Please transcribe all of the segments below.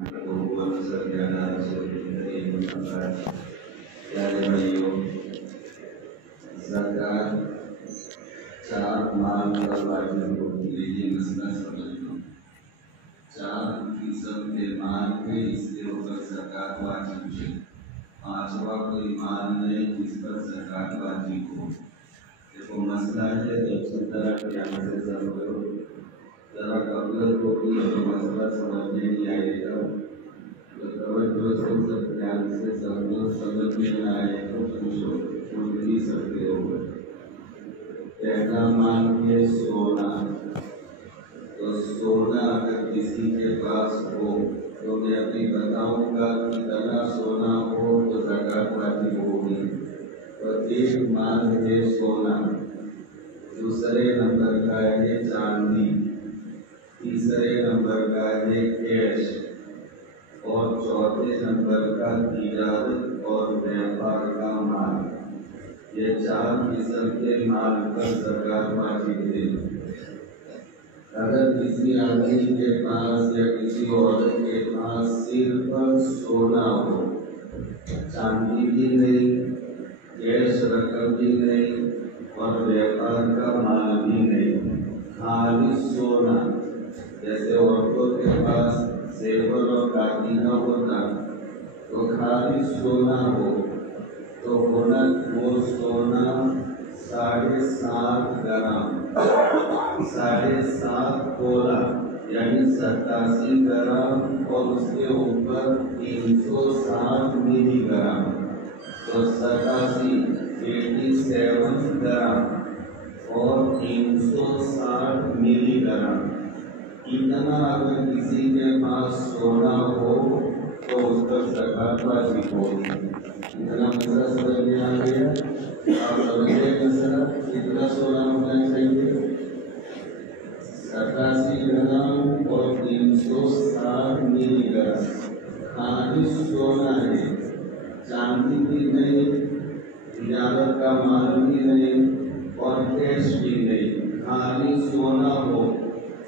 प्यारे भाइयों, ज़कात चार माल पर वाजिब होती है, ये मसला समझ लो। 4% के माल पे इसके ऊपर ज़कात वाजिब है। 5वां कोई माल नहीं जिस पर ज़कात वाजिब हो। देखो मसला है, अच्छी तरह ध्यान से समझो। जरा कबूल को भी मसला समझ नहीं आएगा तो तवज्जो से सब ध्यान से समझो। समझ में आए तो पूछो, पूछ भी सकते हो। पहला मान है सोना। तो सोना अगर किसी के पास हो तो मैं अभी बताऊंगा कितना सोना हो तो ज़कात वाजिब होगी। तो एक मान है सोना, दूसरे नंबर का है चांदी, तीसरे नंबर का है कैश और चौथे नंबर का तिजारत और व्यापार का माल। ये 4 किस्म के माल पर ज़कात वाजिब है। अगर किसी आदमी के पास या किसी औरत के पास सिर्फ सोना हो, चांदी भी नहीं, कैश रकम भी नहीं और व्यापार का माल भी नहीं, खाली सोना, जैसे औरतों के पास जेवर और काटीना होता तो खाली सोना हो तो होना वो सोना 7.5 ग्राम, 7.5 तोला यानी 87 ग्राम और उसके ऊपर 360 मिलीग्राम, तो 87 ग्राम और 360 मिलीग्राम। इतना अगर किसी के पास सोना हो तो उस पर ज़कात वाजिब होगी। इतना मसला समझ में आ गया? आप समझे मसला? कितना सोना होना चाहिए? 87 ग्राम और 360 मिलीग्राम। खाली सोना है, चांदी भी नहीं, तिजारत का माल भी नहीं और कैश भी नहीं, खाली सोना हो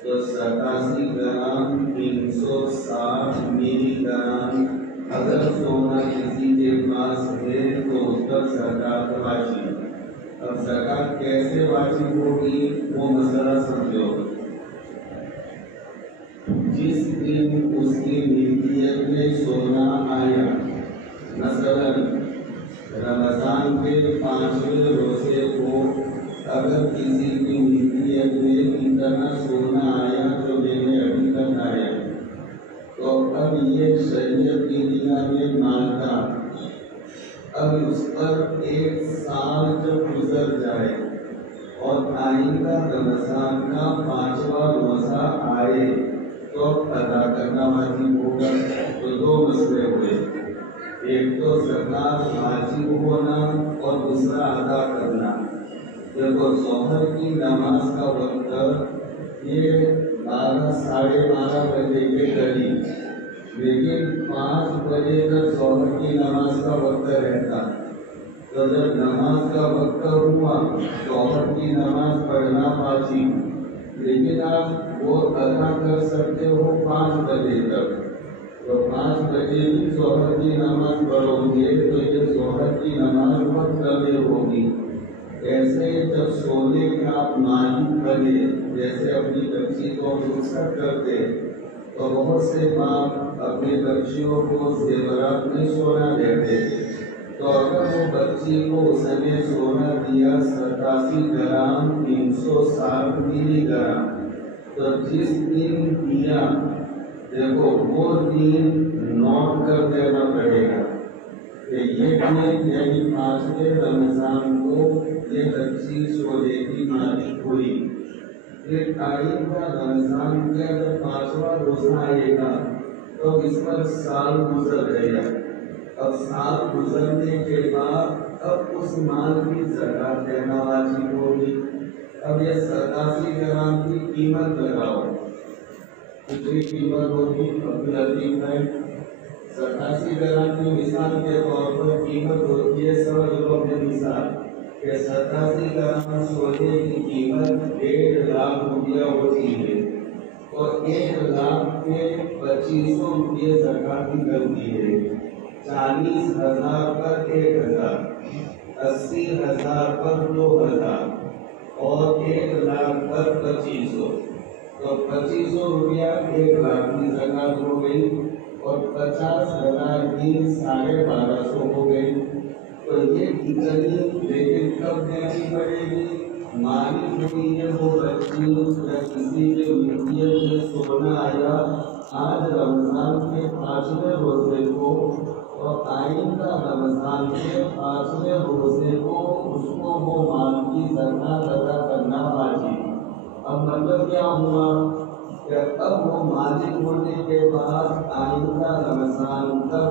तो 87 ग्राम 360 मिलीग्राम अगर सोना किसी के पास है तो उस पर ज़कात वाजिब। अब ज़कात कैसे वाजिब होगी वो मसला समझो। जिस दिन उसकी मिल्कियत में सोना आया, मसलन रमज़ान के 5वें रोज़े को अगर किसी की मिल्कियत में इतना सोना आया जो मैंने अभी तक आया, तो अब ये शरीयत की निगाह में माल था। अब उस पर 1 साल जब गुजर जाए और आइंदा रमज़ान का 5वां रोज़ा आए तो अदा करना वाजिब होगा। तो 2 मसले हुए, एक तो ज़कात वाजिब होना और दूसरा अदा करना। देखो ज़ोहर की नमाज का वक्त ये 12 साढ़े 12 बजे के करीब, लेकिन 5 बजे तक ज़ोहर की नमाज का वक्त रहता। तो जब नमाज का वक्त हुआ ज़ोहर की नमाज पढ़ना वाजिब, लेकिन आप वो अदा कर सकते हो 5 बजे तक। तो 5 बजे भी ज़ोहर की नमाज पढ़ोगे तो ये ज़ोहर की नमाज वक्त में होगी। ऐसे जब सोने के आप मालिक बने, जैसे अपनी बच्ची को रुखसत करते तो बहुत से बाप अपनी बच्चियों को जेवरात में सोना देते। तो अगर वो बच्ची को उसने सोना दिया 87 ग्राम 360 मिलीग्राम, तो जिस दिन दिया देखो वो दिन नोट कर देना पड़ेगा। ये दिन यानी 5वें रमज़ान को ये बच्ची सोने की मालिक हुई। फिर आइंदा रमज़ान का जब 5वां रोज़ा आएगा तो इस पर साल गुजर गया। अब साल गुजरने के बाद अब उस माल की ज़कात देना वाजिब होगी। अब ये 87 ग्राम की कीमत लगाओ, कितनी कीमत होगी? अब्दुल लतीफ है 87 ग्राम की मिसाल के तौर पर कीमत होती है, समझ लो अपने मिसाल कि 87 ग्राम सोने की कीमत 1.5 लाख रुपया होती है। और 1 लाख के 2500 रुपये ज़कात निकलती है। 40,000 पर 1,000, 80,000 पर 2,000 और 1,00,000 पर 2500। तो 2500 रुपया 1,00,000 की ज़कात हो गई और 50,000 की 1250 हो गई। तो ये कितनी, लेकिन कब देनी पड़ेगी? मालिक हुई है वो बच्ची या किसी के मिट्टियों में सोना आया आज रमजान के 5वें रोजे को और आइंदा रमजान के 5वें रोजे को उसको वो माल की ज़कात अदा करना वाजिब। अब मतलब क्या हुआ कि अब वो मालिक होने के बाद आइंदा रमजान तक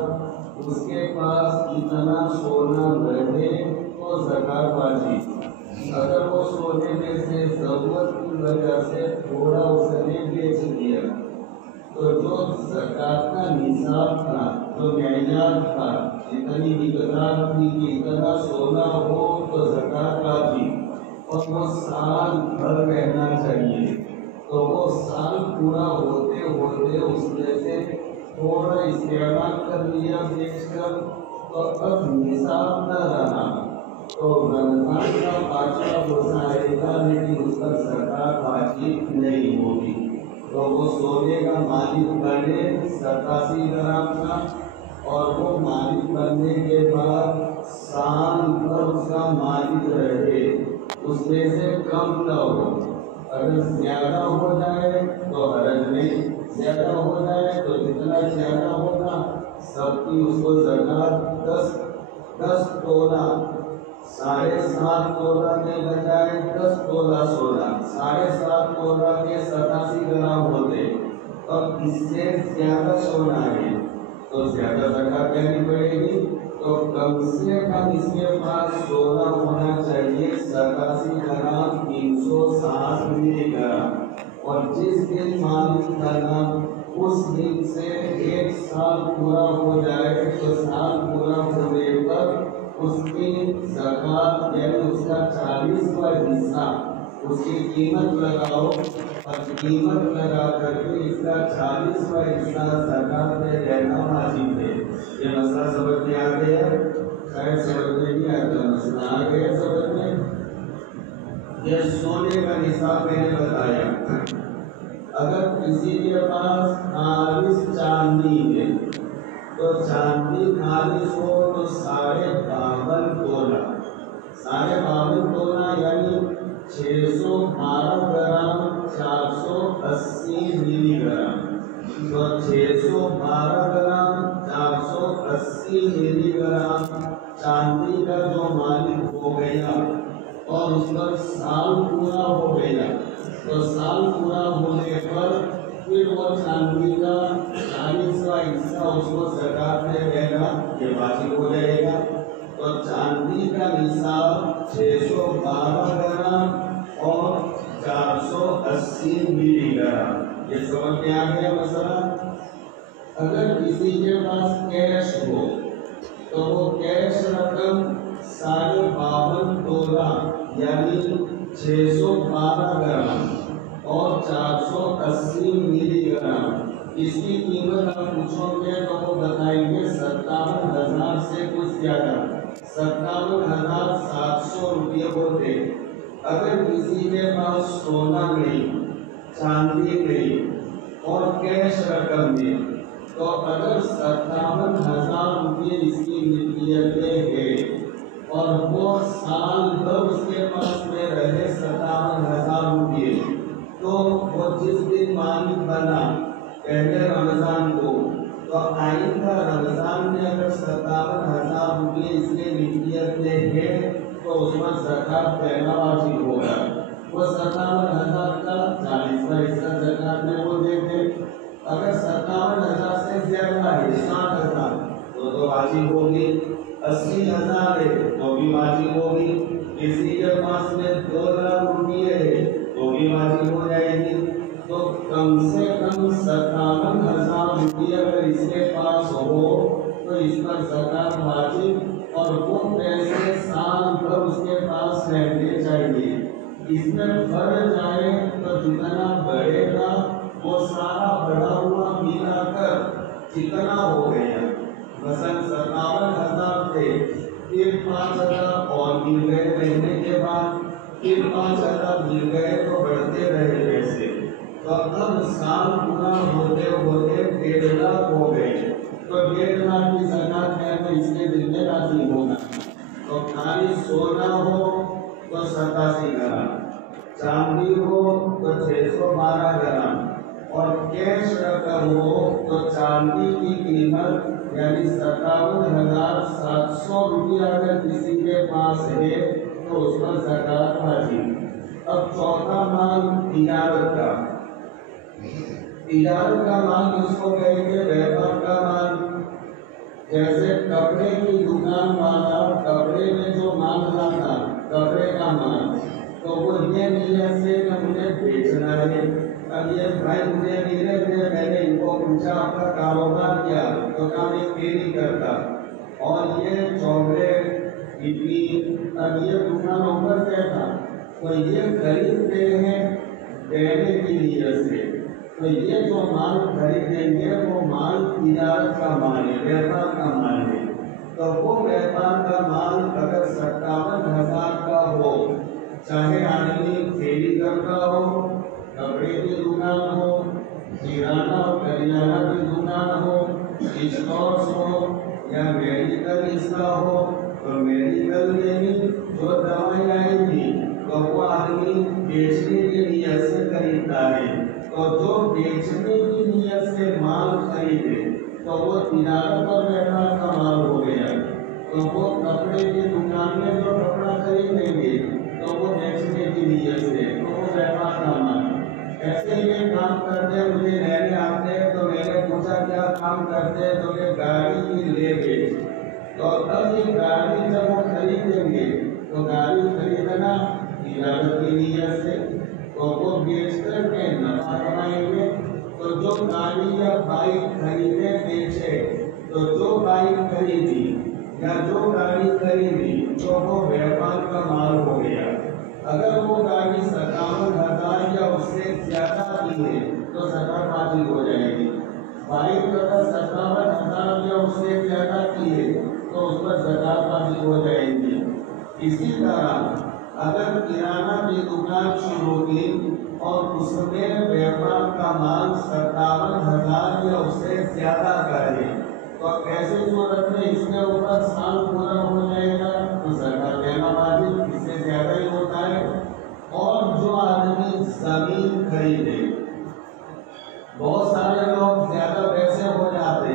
उसके पास इतना सोना रहे तो ज़कात वाजिब। अगर वो सोने में से ज़रूरत की वजह से थोड़ा उसने बेच दिया तो जो ज़कात का निसाब था, जो मेयार था, जितनी मिक़दार थी कि इतना सोना हो तो ज़कात वाजिब और वो साल भर रहना चाहिए। तो वो साल पूरा होते होते उसमें से थोड़ा इस्तेमाल कर लिया बेचकर, तो अब निसाब न रहा तो रमजान का 5वां रोज़ा आएगा लेकिन उस पर ज़कात वाजिब नहीं होगी। तो वो सोने का मालिक बने 87 ग्राम का और वो मालिक बनने के बाद साल भर उसका मालिक रहे, उसमें से कम न हो। अगर ज़्यादा हो जाए तो हरज नहीं, ज़्यादा हो जाए तो जितना ज़्यादा होगा सबकी उसको ज़कात 10 तोला, 7.5 तोला के बजाय 10 तोला सोना, 7.5 तोला के 87 ग्राम होते। और इससे ज्यादा सोना है तो ज्यादा ज़कात देनी पड़ेगी। तो कम से कम इसके पास सोना होना चाहिए 87 ग्राम 360 मिलीग्राम। और जिस दिन मालिक का नाम उस दिन से 1 साल पूरा हो जाए तो साल पूरा होने पर उसकी ज़कात यानी उसका 40वां हिस्सा उसकी कीमत लगाओ और कीमत लगा करके इसका 40वां हिस्सा ज़कात में देना वाजिब है। ये मसला समझ में आ गया? शायद समझ में नहीं आता, मसला आ गया समझ में? ये सोने का निसाब मैंने बताया। अगर किसी के पास 40 चांदी है तो चांदी 40 हो तो 52.5 तोला, 52.5 तोला यानी 612 ग्राम 480 मिलीग्राम। तो 612 ग्राम 480 मिलीग्राम चांदी का जो मालिक हो गया और उस पर साल पूरा हो गया तो साल पूरा होने पर फिर वो चांदी का 40वां हिस्सा उसको ज़कात में देना ये वाजिब हो जाएगा। तो चांदी का निसाब 612 ग्राम और 480 मिलीग्राम। ये समझ में आ गया मसला? अगर किसी के पास कैश हो तो वो कैश रकम 52.5 तोला यानी 612 ग्राम और 480 मिलीग्राम इसकी कीमत आप पूछोगे तो वो बताएंगे 57,000 से कुछ ज्यादा, 57,700 रुपये होते। अगर किसी के पास सोना नहीं, चांदी नहीं और कैश रकम नहीं तो अगर 57,000 रुपये इसकी मिल्कियत में है और वो साल भर उसके पास में रहे 57,000 रुपये, तो वो जिस दिन मालिक बना पहले रमजान को तो आइंदा रमजान में अगर 57,000 रुपये इसके मिल्कियत में है तो उसमें ज़कात देना वाजिब होगा। वो 57,000 का 40वां हिस्सा ज़कात में वो देते। अगर 57,000 से ज्यादा है 60,000 तो वाजिब होगी, 80,000 है तो भी वाजिब होगी, किसी के पास में 2 लाख रुपये है तो भी वाजिब हो जाएगी। तो कम से कम 57,000 रुपये अगर इसके पास हो तो इस पर ज़कात वाजिब और वो पैसे साल भर उसके पास रहने चाहिए। इसमें बढ़ जाए तो जितना बढ़ेगा वो सारा बढ़ा हुआ मिला कर कितना हो गया? मसलन 57,000 थे, फिर 5,000 और मिल गए महीने के बाद, फिर 5,000 मिल गए तो बढ़ते रहे पैसे। तो अब साल पूरा होते होते 1.5 लाख हो गए, तो 1.5 लाख की ज़कात है तो इसके दिन में राशि होगा। तो खाली सोना हो तो 87 ग्राम, चांदी हो तो 612 ग्राम, और कैश रकम हो तो चांदी की कीमत यानी 57,700 रुपया अगर किसी के पास है तो उस पर ज़कात वाजिब। अब चौथा माल तिजारत का। तिजारत का माल जिसको कहेंगे व्यापार का माल, जैसे कपड़े की दुकान वाला कपड़े में जो माल लाता, कपड़े का माल, तो वो ये नियत से कि मुझे बेचना है। अब ये भाई मुझे मिले थे, मैंने इनको पूछा आपका कारोबार क्या, तो कहा मैं खेती करता, और ये चॉकलेट इडली, अब ये दुकान ऊपर से था, तो ये खरीदते हैं देने की नियत से। तो ये जो माल खरीदेंगे वो माल तिजारत का माल है, व्यापार का माल है। तो वो व्यापार का माल अगर 57,000 का हो, चाहे आदमी खेती करता हो, कपड़े की दुकान हो, किराना और करियाना की दुकान हो, स्टोर्स हो, या मेडिकल इसका हो, तो मेडिकल में भी जो दवाई आएगी तो वो आदमी बेचने की नियत से खरीदता है। तो जो बेचने की नियत से माल खरीदे तो वो तिजारत और व्यापार का माल हो गया। तो वो कपड़े की दुकान में जो कपड़ा खरीदेंगे तो वो बेचने की नियत से, तो वो व्यापार का माल। ऐसे ये काम करते मुझे लेने आते, तो मैंने पूछा क्या काम करते, तो ये गाड़ी की ले बेच। तो अब ये गाड़ी जब वो खरीदेंगे तो गाड़ी खरीदना तिजारत की नियत से, तो वो बेच करके नफा कमाएंगे। तो जो गाड़ी या बाइक खरीदे बेचे, तो जो बाइक खरीदी या जो गाड़ी खरीदी तो वो व्यापार का माल हो गया। अगर वो गाड़ी 57,000 या उससे ज्यादा की है तो ज़कात वाजिब हो जाएगी। बाइक अगर 57,000 या उससे ज्यादा की है तो उस पर ज़कात वाजिब हो जाएगी। इसी तरह अगर किराना की दुकान शुरू की और उसमें व्यापार का माल 57,000 या उससे ज्यादा का है, तो ऐसे सूरत में इसके ऊपर साल पूरा हो जाएगा तो ज़कात देना वाजिब, इससे ज्यादा ही होता है। और जो आदमी जमीन खरीदे, बहुत सारे लोग ज्यादा पैसे हो जाते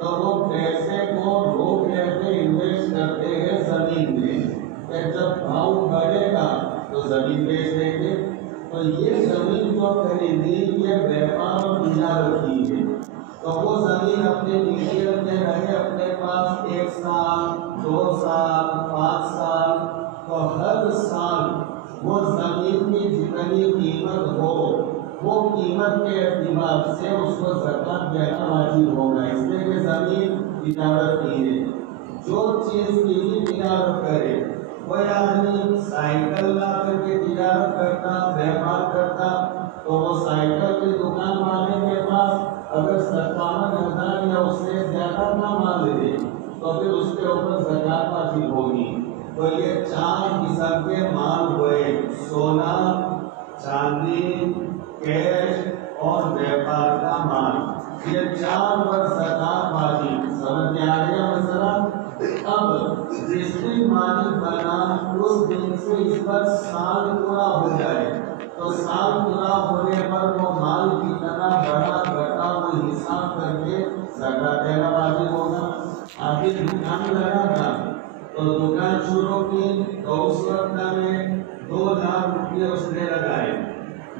तो वो पैसे को रोक लेते, इन्वेस्ट करते हैं जमीन में, फिर जब भाव बढ़ेगा तो जमीन बेच देंगे। तो ये जमीन जो खरीदी ये व्यापार और तिजारत की है, तो वो जमीन अपने मिलियन में रहे अपने पास 1 साल, 2 साल, 5 साल, तो हर साल वो जमीन की जितनी कीमत हो वो कीमत के एतबार से उसको ज़कात देना वाजिब होगा, इसलिए कि जमीन तिजारत की है। जो चीज की भी तिजारत करे, कोई आदमी साइकिल ला करके तिजारत करता, व्यापार करता, तो वो साइकिल की दुकान वाले के पास अगर 57,000 या उससे ज्यादा का माल दे तो फिर उसके ऊपर ज़कात वाजिब होगी। तो ये 4 किस्म के माल हुए, सोना, चांदी, कैश और व्यापार का माल, ये 4 पर ज़कात वाजिब। समझ में आ गया मसला? अब जिस दिन मालिक बना उस दिन से इस पर साल पूरा हो जाए, तो साल पूरा होने पर वो माल कितना बड़ा घटा वो हिसाब करके ज़कात देना वाजिब होगा। आगे दुकान लगा था तो दुकान शुरू की तो उस वक्त में 2 लाख रुपये उसने लगाए,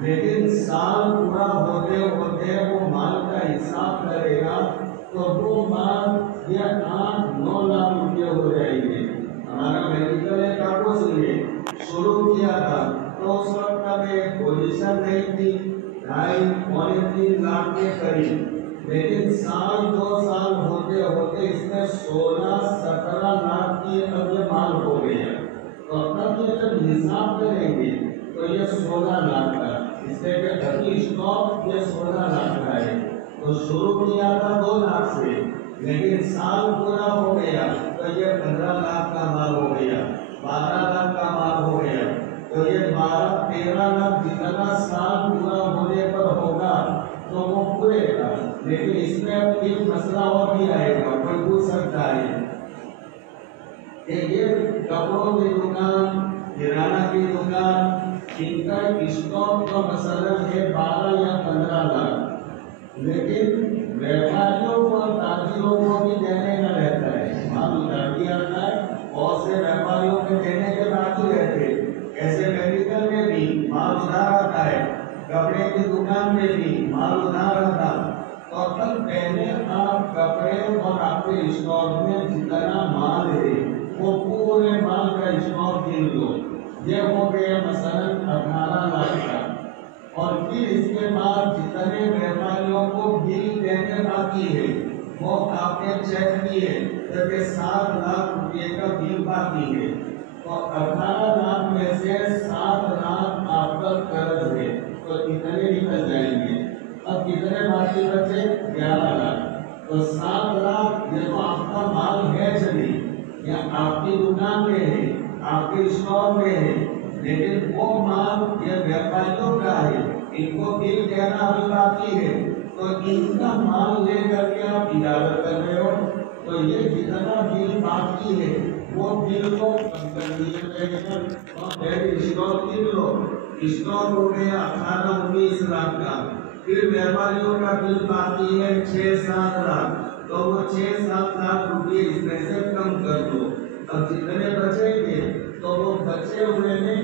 लेकिन साल पूरा होते होते वो माल का हिसाब करेगा तो वो माल ये 8-9 लाख रुपये हो जाएंगे। हमारा मेडिकल एक कागज लिए शुरू किया था तो उस वक्त में पोजीशन नहीं थी, 2.5-3 लाख के करीब, लेकिन साल 2 साल होते होते इसमें 16-17 लाख की अब ये माल हो गया। तो अब ये जब हिसाब करेंगे तो ये 16 लाख का, इसलिए कि अभी स्टॉक ये 16 लाख का है। تو شروع کیا تھا 2 لاکھ سے، لیکن سال پورا ہو گیا تو یہ 15 لاکھ کا مال ہو گیا، 12 لاکھ کا مال ہو گیا، تو یہ 12-13 لاکھ جتنا سال پورا ہونے پر ہوگا تو وہ پورے گا۔ لیکن اس میں ایک مسئلہ اور بھی آئے گا، کوئی پوچھ سکتا ہے کہ یہ کپڑوں کی دکان، کرانہ کی دکان، ان کا اسٹاک کا مسئلہ ہے 12 یا 15 لاکھ، لیکن ویپاریوں کو اور تاجروں کو بھی دینے کا رہتا ہے، مال اتار دیا جاتا ہے، بہت سے ویپاریوں کے دینے کے باقی رہتے، ایسے میڈیکل میں بھی مال ادھار آتا ہے، کپڑے کی دکان میں بھی مال ادھار آتا، تو تب پہلے آپ کپڑے اور آپ کے اسٹاک میں جتنا مال ہے وہ پورے مال کا اسٹاک گن لو، یہ ہو گیا مثلاً 18 لاکھ کا، اور پھر اس کے بعد جتنے ویپاریوں کو بل دینے باقی ہے وہ آپ نے چیک کیے کہ 7 لاکھ روپے کا بل باقی ہے، تو 18 لاکھ میں سے 7 لاکھ آپ کا قرض ہے، تو کتنے نکل جائیں گے؟ اب کتنے باقی بچے؟ 11 لاکھ، تو 7 لاکھ یہ تو آپ کا مال ہے چلی، یا آپ کی دکان میں ہے، آپ کے اسٹور میں ہے، لیکن وہ مال یہ ویپاریوں کا ہے، ان کو بل دینا ابھی باقی ہے، تو ان کا مال لے کر کے آپ اجازت کر رہے ہو، تو یہ جتنا بل باقی ہے وہ بل کو کم کر دیا اور پہلے اسٹور گن لو، اسٹور ہو گیا 18-19 لاکھ کا، پھر ویپاریوں کا بل باقی ہے 6-7 لاکھ، تو وہ 6-7 لاکھ روپے اس میں سے کم کر دو، اب جتنے بچیں گے تو وہ بچے ہوئے میں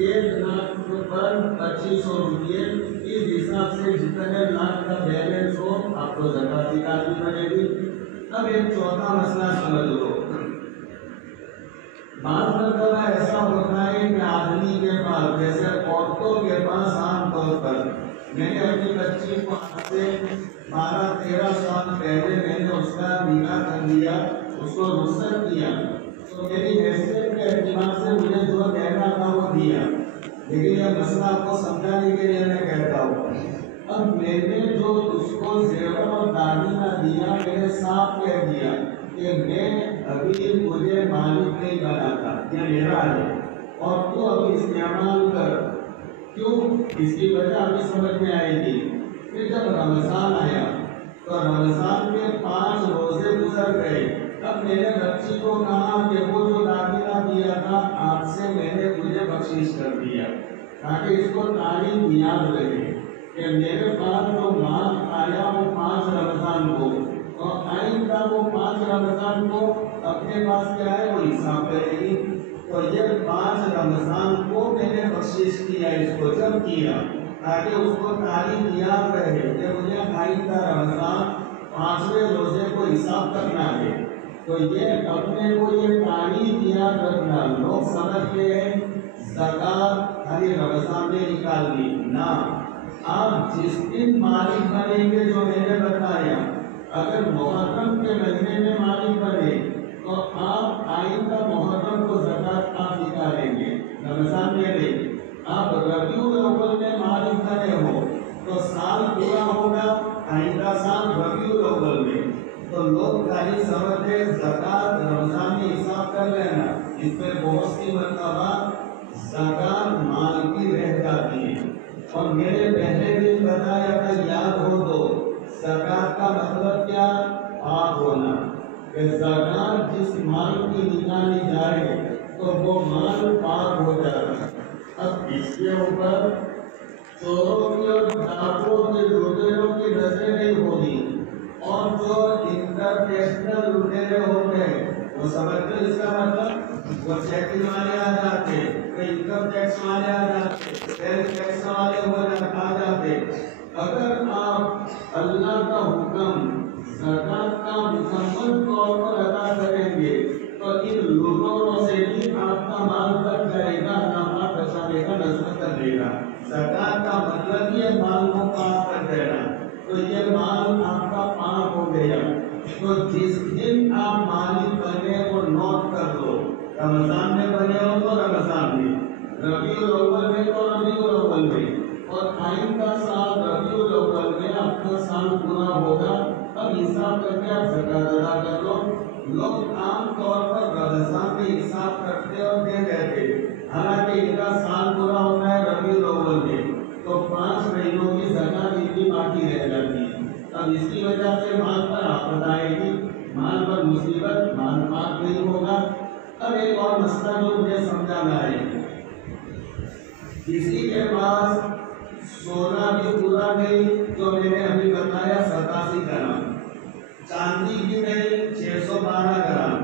1 لاکھ پر 2500 روپے، اس حساب سے جتنے لاکھ کا بیلنس ہو آپ کو زکوٰۃ نکالنی پڑے گی۔ اب ایک چوتھا مسئلہ سمجھ لو، بعض مرتبہ ایسا ہوتا ہے کہ آدمی کے پاس، جیسے عورتوں کے پاس عام طور پر، میں نے اپنی بچی کو آج سے 12-13 سال پہلے میں نے اس کا نکاح کر دیا، اس کو رخصت کیا، تو میری حیثیت کے اعتبار سے مجھے جو کہنا تھا وہ دیا، لیکن یہ مسئلہ آپ کو سمجھانے کے لیے میں کہتا ہوں، اب میں نے جو اس کو زیور اور دامنہ دیا، میں نے صاف کہہ دیا کہ میں ابھی مجھے مالک نہیں بناتا، یہ میرا ہے اور تو ابھی استعمال کر، کیوں؟ اس کی وجہ ابھی سمجھ میں آئے گی۔ پھر جب رمضان آیا تو رمضان کے 5 روزے گزر گئے، اب میں نے بچی کو کہا کہ وہ جو دامنہ دیا تھا آج سے میں نے تجھے بخشش کر دیا، تاکہ اس کو تاریخ یاد رہے کہ میرے پاس جو مال آیا وہ 5 رمضان کو، اور آئندہ وہ 5 رمضان کو اپنے پاس کیا ہے وہ حساب کرے گی، تو یہ 5 رمضان کو میں نے بخشش کیا، اس کو جب کیا تاکہ اس کو تاریخ یاد رہے کہ مجھے آئندہ رمضان 5ویں روزے کو حساب کرنا ہے، تو یہ اپنے کو یہ تاریخ یاد رکھنا، لوگ سمجھتے ہیں زکوٰۃ خالی رمضان میں نکالنی، نہ، آپ جس دن مالک بنیں گے جو میں نے بتایا، اگر محرم کے مہینے میں مالک بنے تو آپ آئندہ محرم کو زکوٰۃ آپ نکالیں گے، رمضان میں نہیں، آپ ربیع الاول میں مالک بنے ہو تو سال پورا ہوگا آئندہ سال ربیع الاول میں، تو لوگ خالی سمجھتے زکوٰۃ رمضان میں حساب کر لینا، اس میں بہت سی مرتبہ زکوٰۃ مال کی رہ جاتی ہے، اور میرے پہلے دن بتایا تھا یاد ہو تو زکوٰۃ کا مطلب کیا؟ پاک ہونا، کہ زکوٰۃ جس مال کی نکالی جائے تو وہ مال پاک ہو جاتا ہے۔ اب اس کے اوپر چوروں کی اور ڈاکوؤں کی، لٹیروں کی نظریں نہیں ہوگی، اور جو انٹرنیشنل لٹیرے ہوتے ہیں وہ سمجھتے اس کا مطلب وہ چیکنگ والے آ جاتے، وہ انکم ٹیکس والے آ جاتے، سیلز ٹیکس والے آ جاتے۔ اگر آپ اللہ کا حکم زکوٰۃ کا مکمل طور پر ادا کریں گے تو ان لوٹوں سے بھی آپ کا مال بچ جائے گا، نفع بچانے کا نظر کر دے گا۔ زکوٰۃ کا مطلب یہ مال کو پاک کر دینا، تو یہ مال آپ کا پاک ہو گیا، تو جس دن آپ مالک بنے وہ نوٹ کر دو، رمضان میں بنے ہو تو رمضان میں، ربیع الاول میں تو ربیع الاول میں، اور آئندہ سال ربیع الاول میں اپنا سال پورا ہوگا، اب حساب کر کے آپ زکات ادا کر لو۔ لوگ عام طور پر رمضان میں حساب کرتے اور دے دیتے، حالانکہ ان کا سال پورا ہوتا ہے ربیع الاول میں، تو 5 مہینوں کی زکات ان کی باقی رہ جاتی ہے۔ اب اس کی وجہ سے مال پر آفت آئے گی، مال پر مصیبت، مال پاک نہیں ہوگا۔ اب ایک اور مسئلہ جو مجھے سمجھانا ہے، کسی کے پاس سونا بھی پورا نہیں، جو میں نے ابھی بتایا 87 گرام، چاندی بھی نہیں 612 گرام،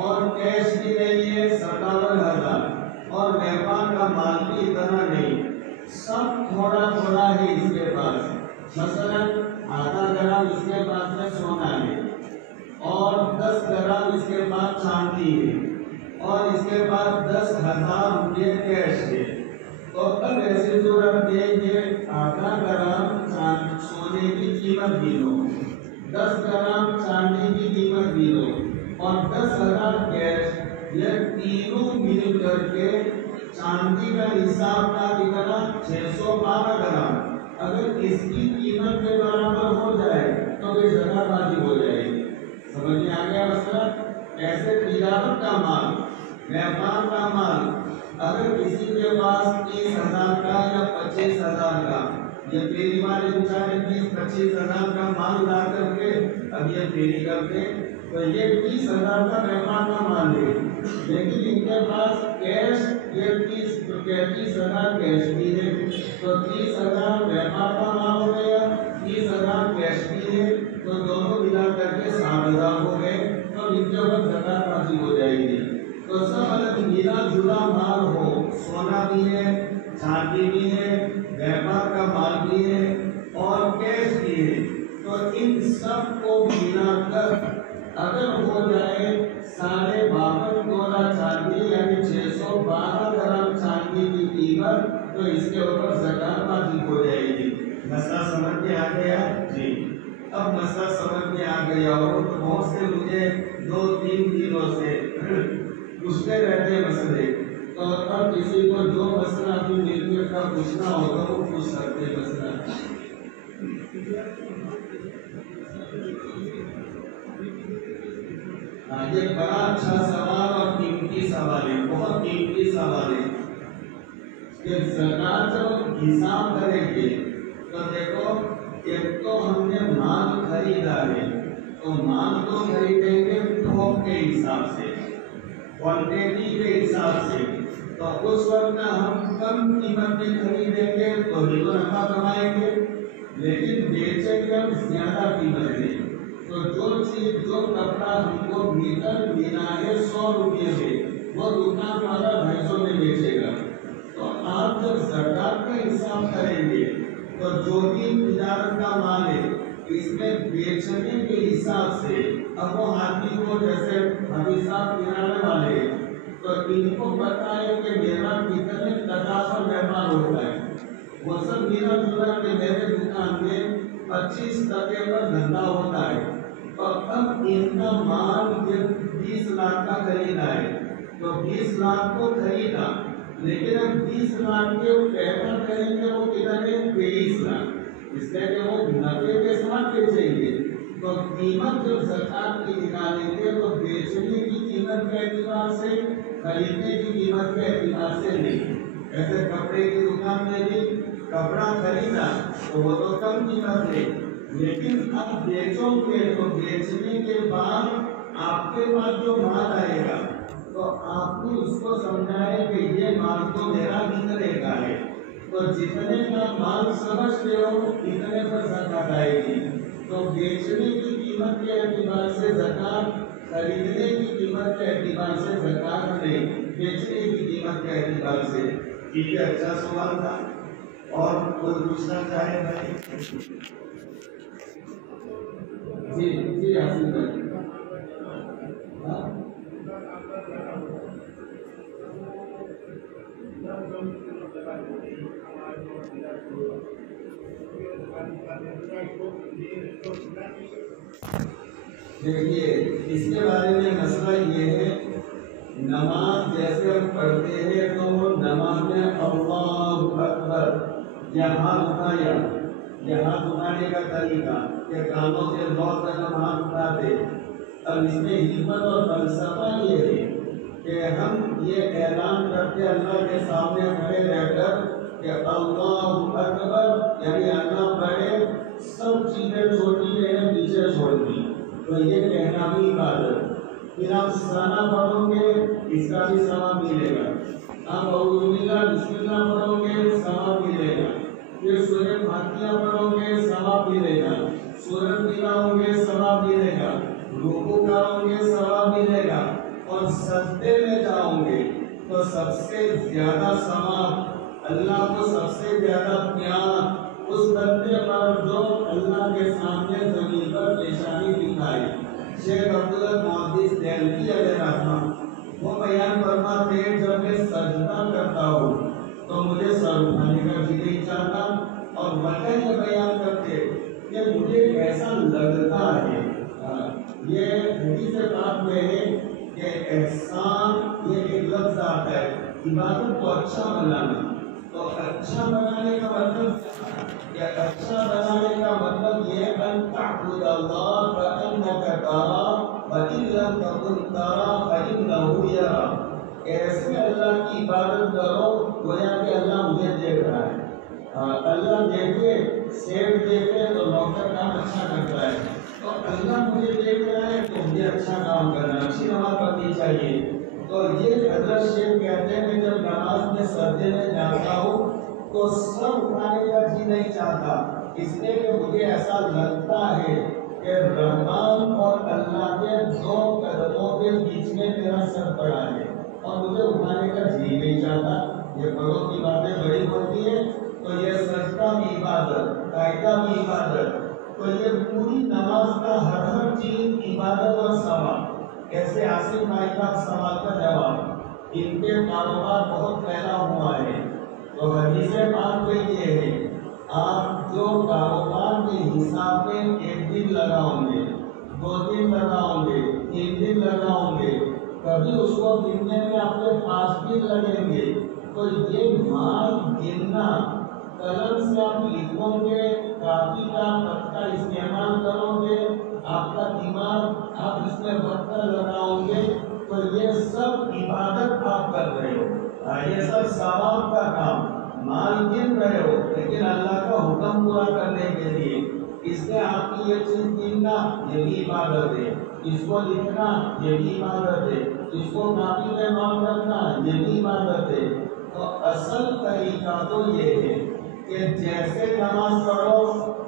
اور کیش بھی نہیں ہے 57,000، اور ویپار کا مال بھی اتنا نہیں، سب تھوڑا تھوڑا ہے اس کے پاس۔ مثلا آدھا گرام اس کے پاس میں سونا ہے، اور 10 گرام اس کے پاس چاندی ہے، اور اس کے پاس 10,000 روپے کیش ہے۔ تو اب ایسی صورت میں یہ آدھا گرام سونے کی قیمت بھی لو، 10 گرام چاندی کی قیمت بھی لو، اور 10,000 کیش، یہ تینوں مل کر کے چاندی کا حساب کا کتنا 612 گرام، اگر اس کی قیمت کے برابر ہو جائے تو یہ زکات واجب ہو جائے گی۔ سمجھ میں آ گیا مسئلہ؟ ایسے تجارت کا مال، ویپار کا مال، اگر کسی کے پاس 30,000 کا یا 25,000 کا، یہ فیری والے بیچارے 20-25,000 کا مال لا کر کے اب یہ فیری کرتے، تو یہ 20,000 کا ویپار کا مال ہے، لیکن ان کے پاس کیش یہ 33,000 کیش بھی ہے، تو 30,000 ویپار کا مال ہو گیا، 30,000 کیش بھی ہے، تو دونوں ملا کر کے 60,000 ہو گئے، تو ان کے اوپر زکات واجب ہو جائے گی۔ تو سب الگ ملا جلا مال ہو، سونا بھی ہے، چاندی بھی ہے، ویپار کا مال بھی ہے، اور کیش بھی ہے، تو ان سب کو ملا کر اگر ہو جائے 52.5 تولہ چاندی یعنی 612 گرام چاندی کی قیمت، تو اس کے اوپر زکات واجب ہو جائے گی۔ مسئلہ سمجھ میں آ گیا؟ جی، اب مسئلہ سمجھ میں آ گیا ہو تو بہت سے مجھے 2-3 دنوں سے پوچھتے رہتے مسئلے، تو اب کسی کو جو مسئلہ اپنی ملکیت کا پوچھنا ہوگا وہ پوچھ سکتے مسئلہ۔ یہ بڑا اچھا سوال اور قیمتی سوال ہے، بہت قیمتی سوال ہے کہ زکات جب حساب کریں گے تو دیکھو، ایک تو ہم نے مال خریدا ہے، تو مال کو خریدیں گے تھوک کے حساب سے، کوانٹیٹی کے حساب سے، تو اس وقت ہم کم قیمت میں خریدیں گے تو ہی تو نفع کمائیں گے، لیکن بیچیں گے ہم زیادہ قیمت میں، تو جو چیز جو کپڑا ہم کو میٹر لینا ہے 100 روپے میں، وہ دکان والا 250 میں بیچے گا۔ تو آپ جب زکات کا حساب کریں گے تو جو بھی تجارت کا مال ہے اس میں بیچنے کے حساب سے، اب وہ آدمی کو جیسے ابھی صاحب کرانے والے ہیں تو ان کو پتا ہے کہ میرا کتنے ٹکا پر ویپار ہوتا ہے، وہ سب میرا جلا کہ میرے دکان میں 25% پر دھندا ہوتا ہے، اور اب ان کا مال 20 لاکھ کا خریدا ہے، تو 20 لاکھ کو خریدا، لیکن اب 20 لاکھ کے پیمنٹ کریں گے وہ کتنے 23 لاکھ، اس لیے کہ وہ 90 کے ساتھ بیچیں گے، تو قیمت جب زکات کی نکالیں گے تو بیچنے کی قیمت کے اعتبار سے، خریدنے کی قیمت کے اعتبار سے نہیں۔ ایسے کپڑے کی دکان میں بھی کپڑا خریدا تو وہ تو کم قیمت ہے، لیکن اب بیچو گے تو بیچنے کے بعد آپ کے پاس جو مال آئے گا تو آپ نے اس کو سمجھائے کہ یہ مال تو میرا اتنے کا ہے، تو جتنے کا مال سمجھتے ہو اتنے پر زکات آئے گی، تو بیچنے کی قیمت کے اعتبار سے زکات، خریدنے کی قیمت کے اعتبار سے زکات نہیں، بیچنے کی قیمت کے اعتبار سے۔ ٹھیک ہے، اچھا سوال تھا، اور کوئی پوچھنا چاہے بھائی؟ جی حاصل بھائی، دیکھیے اس کے بارے میں مسئلہ یہ ہے، نماز جیسے ہم پڑھتے ہیں تو وہ نماز میں اللہ اکبر یا ہاتھ اٹھایا، یہ ہاتھ اٹھانے کا طریقہ کہ کانوں سے غور کرنا ہاتھ اٹھاتے۔ اب اس میں حکمت اور فلسفہ یہ ہے کہ ہم یہ اعلان کرتے اللہ کے سامنے کھڑے رہ کر کہ اللہ اکبر، یعنی اللہ بڑے، سب چیزیں چھوٹی رہے پیچھے چھوڑ دی، تو یہ کہنا بھی عبادت۔ پھر آپ سنا پڑھو گے اس کا بھی ثواب ملے گا، آپ اعوذ باللہ بسم اللہ پڑھو گے ثواب ملے گا، پھر سورہ فاتحہ پڑھو گے ثواب ملے گا، سورت ملاؤ گے ثواب ملے گا، رکوع کرو گے ثواب ملے گا، اور سجدے میں جاؤ گے تو سب سے زیادہ ثواب، اللہ کو سب سے زیادہ پیار اس بندے پر جو اللہ کے سامنے زمین پر پیشانی دکھائے۔ شیخ عبدالمحدث دہلوی علیہ رحمۃ وہ بیان فرماتے ہیں جب میں سجدہ کرتا ہوں تو مجھے سر اٹھانے کا جی نہیں چاہتا، اور وجہ یہ بیان کرتے کہ مجھے ایسا لگتا ہے، یہ حدیث پاک میں ہے کہ احسان یہ ایک لفظ آتا ہے، عبادت کو اچھا بنانا، تو اچھا بنانے کا مطلب کہ اچھا بنانے کا مطلب یہ ان تعبد اللہ کأنک تراہ وإن لم تکن تراہ فإنہ یراک، ایسے اللہ کی عبادت کرو گویا کہ اللہ مجھے دیکھ رہا ہے۔ اللہ دیکھے، سیٹ دیکھے تو نوکر کام اچھا کرتا ہے، تو اللہ مجھے دیکھ رہا ہے تو مجھے اچھا کام کرنا، اچھی نماز پڑھنی چاہیے۔ تو یہ حضرت شیخ کہتے ہیں کہ جب نماز میں سجدے میں جاتا ہوں تو سر اٹھانے کا جی نہیں چاہتا، اس لیے کہ مجھے ایسا لگتا ہے کہ رحمان اور اللہ کے دو قدموں کے بیچ میں میرا سر پڑا ہے اور مجھے اٹھانے کا جی نہیں چاہتا۔ یہ بڑوں کی باتیں بڑی ہوتی ہیں، تو یہ سجدہ بھی عبادت، قاعدہ بھی عبادت، تو یہ پوری نماز کا ہر چیز عبادت اور ثواب۔ کیسے عاصم بھائی کا سوال کا جواب، ان کے کاروبار بہت پھیلا ہوا ہے، تو حدیث پاک میں یہ ہے آپ جو کاروبار کے حساب میں ایک دن لگاؤ گے، 2 دن لگاؤ گے، 3 دن لگاؤ گے، کبھی اس کو گننے میں آپ کے 5 دن لگیں گے، تو یہ مال گننا، قلم سے آپ لکھو گے، کاپی کا پتا استعمال کرو گے، آپ کا دماغ آپ اس میں وقت لگاؤ گے، تو یہ سب عبادت آپ کر رہے ہو، یہ سب ثواب کا کام، مال گن رہے ہو لیکن اللہ کا حکم پورا کرنے کے لیے، اس میں آپ کی یہ چیز گننا یہ بھی عبادت ہے، اس کو لکھنا یہ بھی عبادت ہے، اس کو کاپی میں نوٹ کرنا یہ بھی عبادت ہے۔ تو اصل طریقہ تو یہ ہے کہ جیسے نماز پڑھو